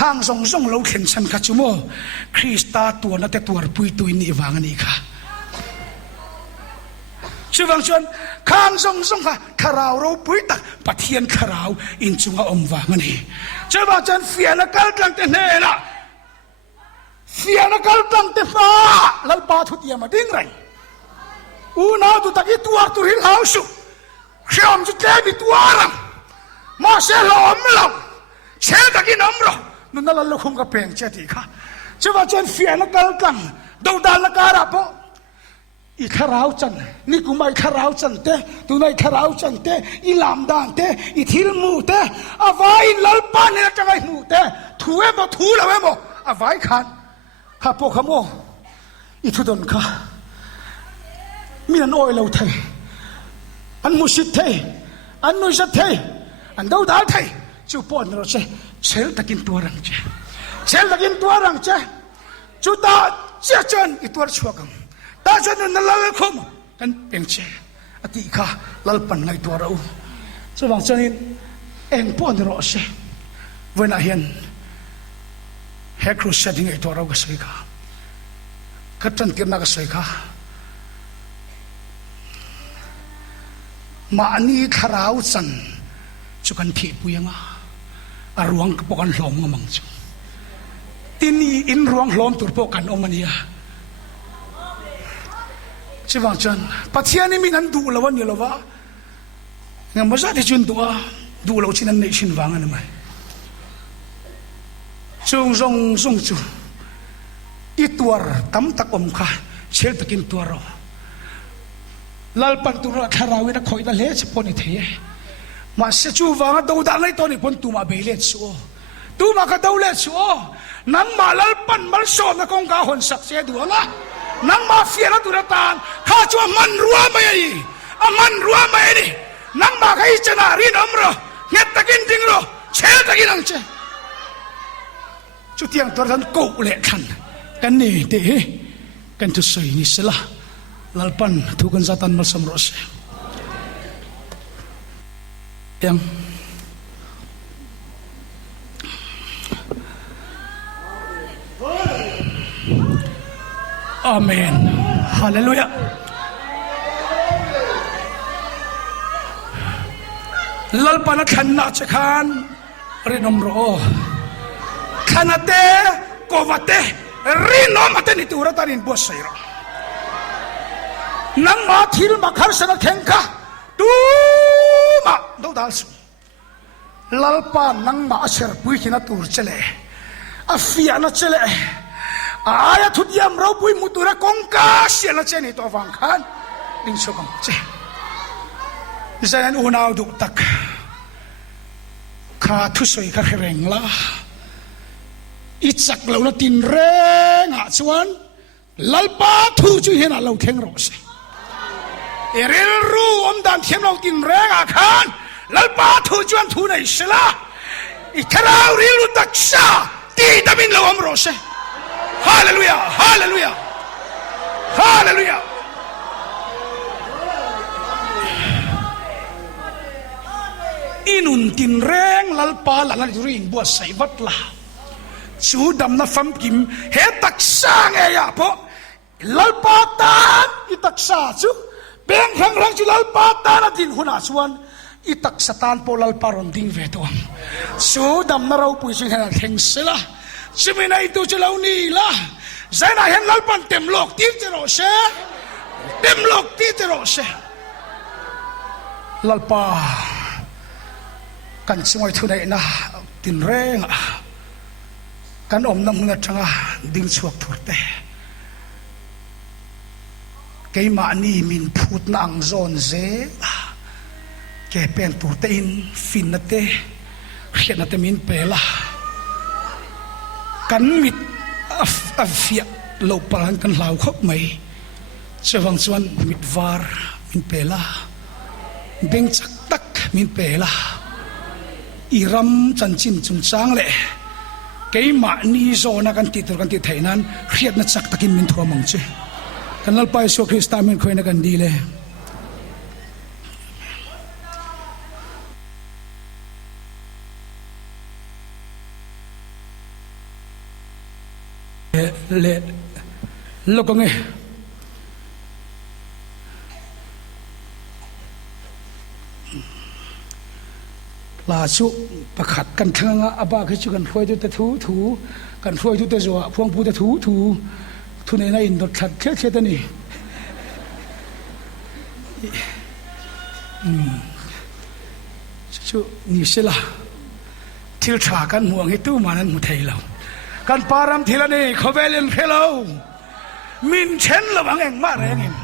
ข้างทรงเราเข่งฉันข้าจุโมคริสตาตัวนั่นแต่ตัวปุยตุยนี่วางนี่ค่ะช่วงชวนข้างทรงค่ะคาราวเราปุยตักปะเทียนคาราวอินจุงอาอมวางนี่ช่วงจันเฟียนักกัลตังเตเนล่ะเฟียนักกัลตังเตฟ้าลัลปาทุติยามาดิ้งไรอูน่าตุตักอีตัวตุริลฮาวสุเชื่อมจุดเจ็บตัวรังมาเชลอมเราเชลตักินอมเรานุ่นนั่นเราคงกับเปลี่ยนเจติค่ะช่วงจันเฟียนักกัลตังดูดานนักการะปะอีขาราวจันนี่กูไม่ขาราวจันเตตูนายขาราวจันเตอีลามดานเตอีทิลมูเตอวายลัลปานเนี่ยจังไงมูเตถูเอโมถูแล้วเอโมอวายขันข้าพวกขโมอีทุดนข้ามีนันโอยเราเทอันมุสิตเทอันนุสัตเทอันดาวดาเทจูปอนเราเชเชลตะกินตัวรังเจเชลตะกินตัวรังเจจูตาเจเจนอีตัวชัวกังตาจนนั่นละคมกันเป็นเชอติข้าลัลปันในตัวเราสว่างจนินเอ็งปอนเราเชเวน่าเห็นเฮครูเซดิ้งไอตัวเราก็สวยข้ากัดจันกินนักสวยข้ามาอันนี้ขาราวจันจุกันที่ปุยงาอารวงกับพวกกันหลอมมังจุที่นี่อินรวงหลอมตัวพวกกันอมันยาใช่ไหมจันปัจจัยนี้มีนันดูแล้ววันนี้แล้ววะงั้นมาจากที่จุนตัวดูแล้วชินันในชินวางอันนั้นไหมส่งจูอีตัวตั้มตะกมค่ะเชลตะกินตัวเราลัลปันตัวเราคาราวินักคอยนั่นเละจะพ้นเทียมาเสจูวางดูดานเลยตอนนี้พ้นตัวมาเบลเลตชัวตัวมาก็ดูเลตชัวนั่งมาลัลปันมาโซนนักองกาหนสักเสียดูนะนังมาเฟียร์ตุระตานข้าชัวมันรัวไม่ดีมันรัวไม่ดีนังมาใครจะนารีนอมรอเงียบตะกินจริงรอเชลตะกินอังเชจุดyangตัวนั้นโกเละขันกันนี่เดกันทุสอยนี่สละลัลปันทุกันซาตันมาสมรสยังอาเมนฮาเลลูยาลัลปันขันนาชขันเรนอมโร kanate kovate rino mate ni tura tarin bosero nang mathil makhar sana thengka tu ma do dalsu lalpa nang ma aser pui kina tur chele afia na chele aya thudiam ro pui mutura kongka sia na cheni to wang khan ding sokam che zain unau du tak kha thu soi kha reng la ichak lo na tin reng a chuan lalpa thu chu hen a lo theng ro se erel ru om dan thiam lo tin reng a khan lalpa thu chuan thu nei sela I karau rilu taksa ti damin lo om ro se hallelujah hallelujah hallelujah inun tin reng lalpa la la rin bua sai vat la chu dam na fam kim he taksa nge ya po lalpa tan I taksa chu beng hang rang chu lalpa tan a din huna chuan I taksa tan po lalpa ron ding ve to chu dam na rau pui sing hena theng sela chimina I tu chu lau ni la zaina hen lalpan tem lok ti te ro se tem lok ti te ro se lalpa kan singoi thu nei na tin reng kan om nam na changa ding chuak thur te keima ni min phut na ang zon ze ke pen tur te in fin na te khiat na te min pela kan mit afia lo palan kan lau khop mai chawang chuan mit var min pela beng chak tak min pela iram chanchin chung chang le keima ni zona kan ti tur kan ti thainan khiat na chak takin min thua mong che kanal pai so krista min khoina kan di le le lokongลาสุประคัดกันทั้งอาบาคือจุกันช่วยตัวทูทูกันช่วยตัวจัวพวงพูตัวทูทูทุนในอินโดชัดเชื่อตัวนี้ชุนี่สิละทิลชากันห่วงให้ตู้มานั้นมุทัยเรากันปารำทีละนี่เขาเวลินเพลามินเชนระวังเองมาแรงเอง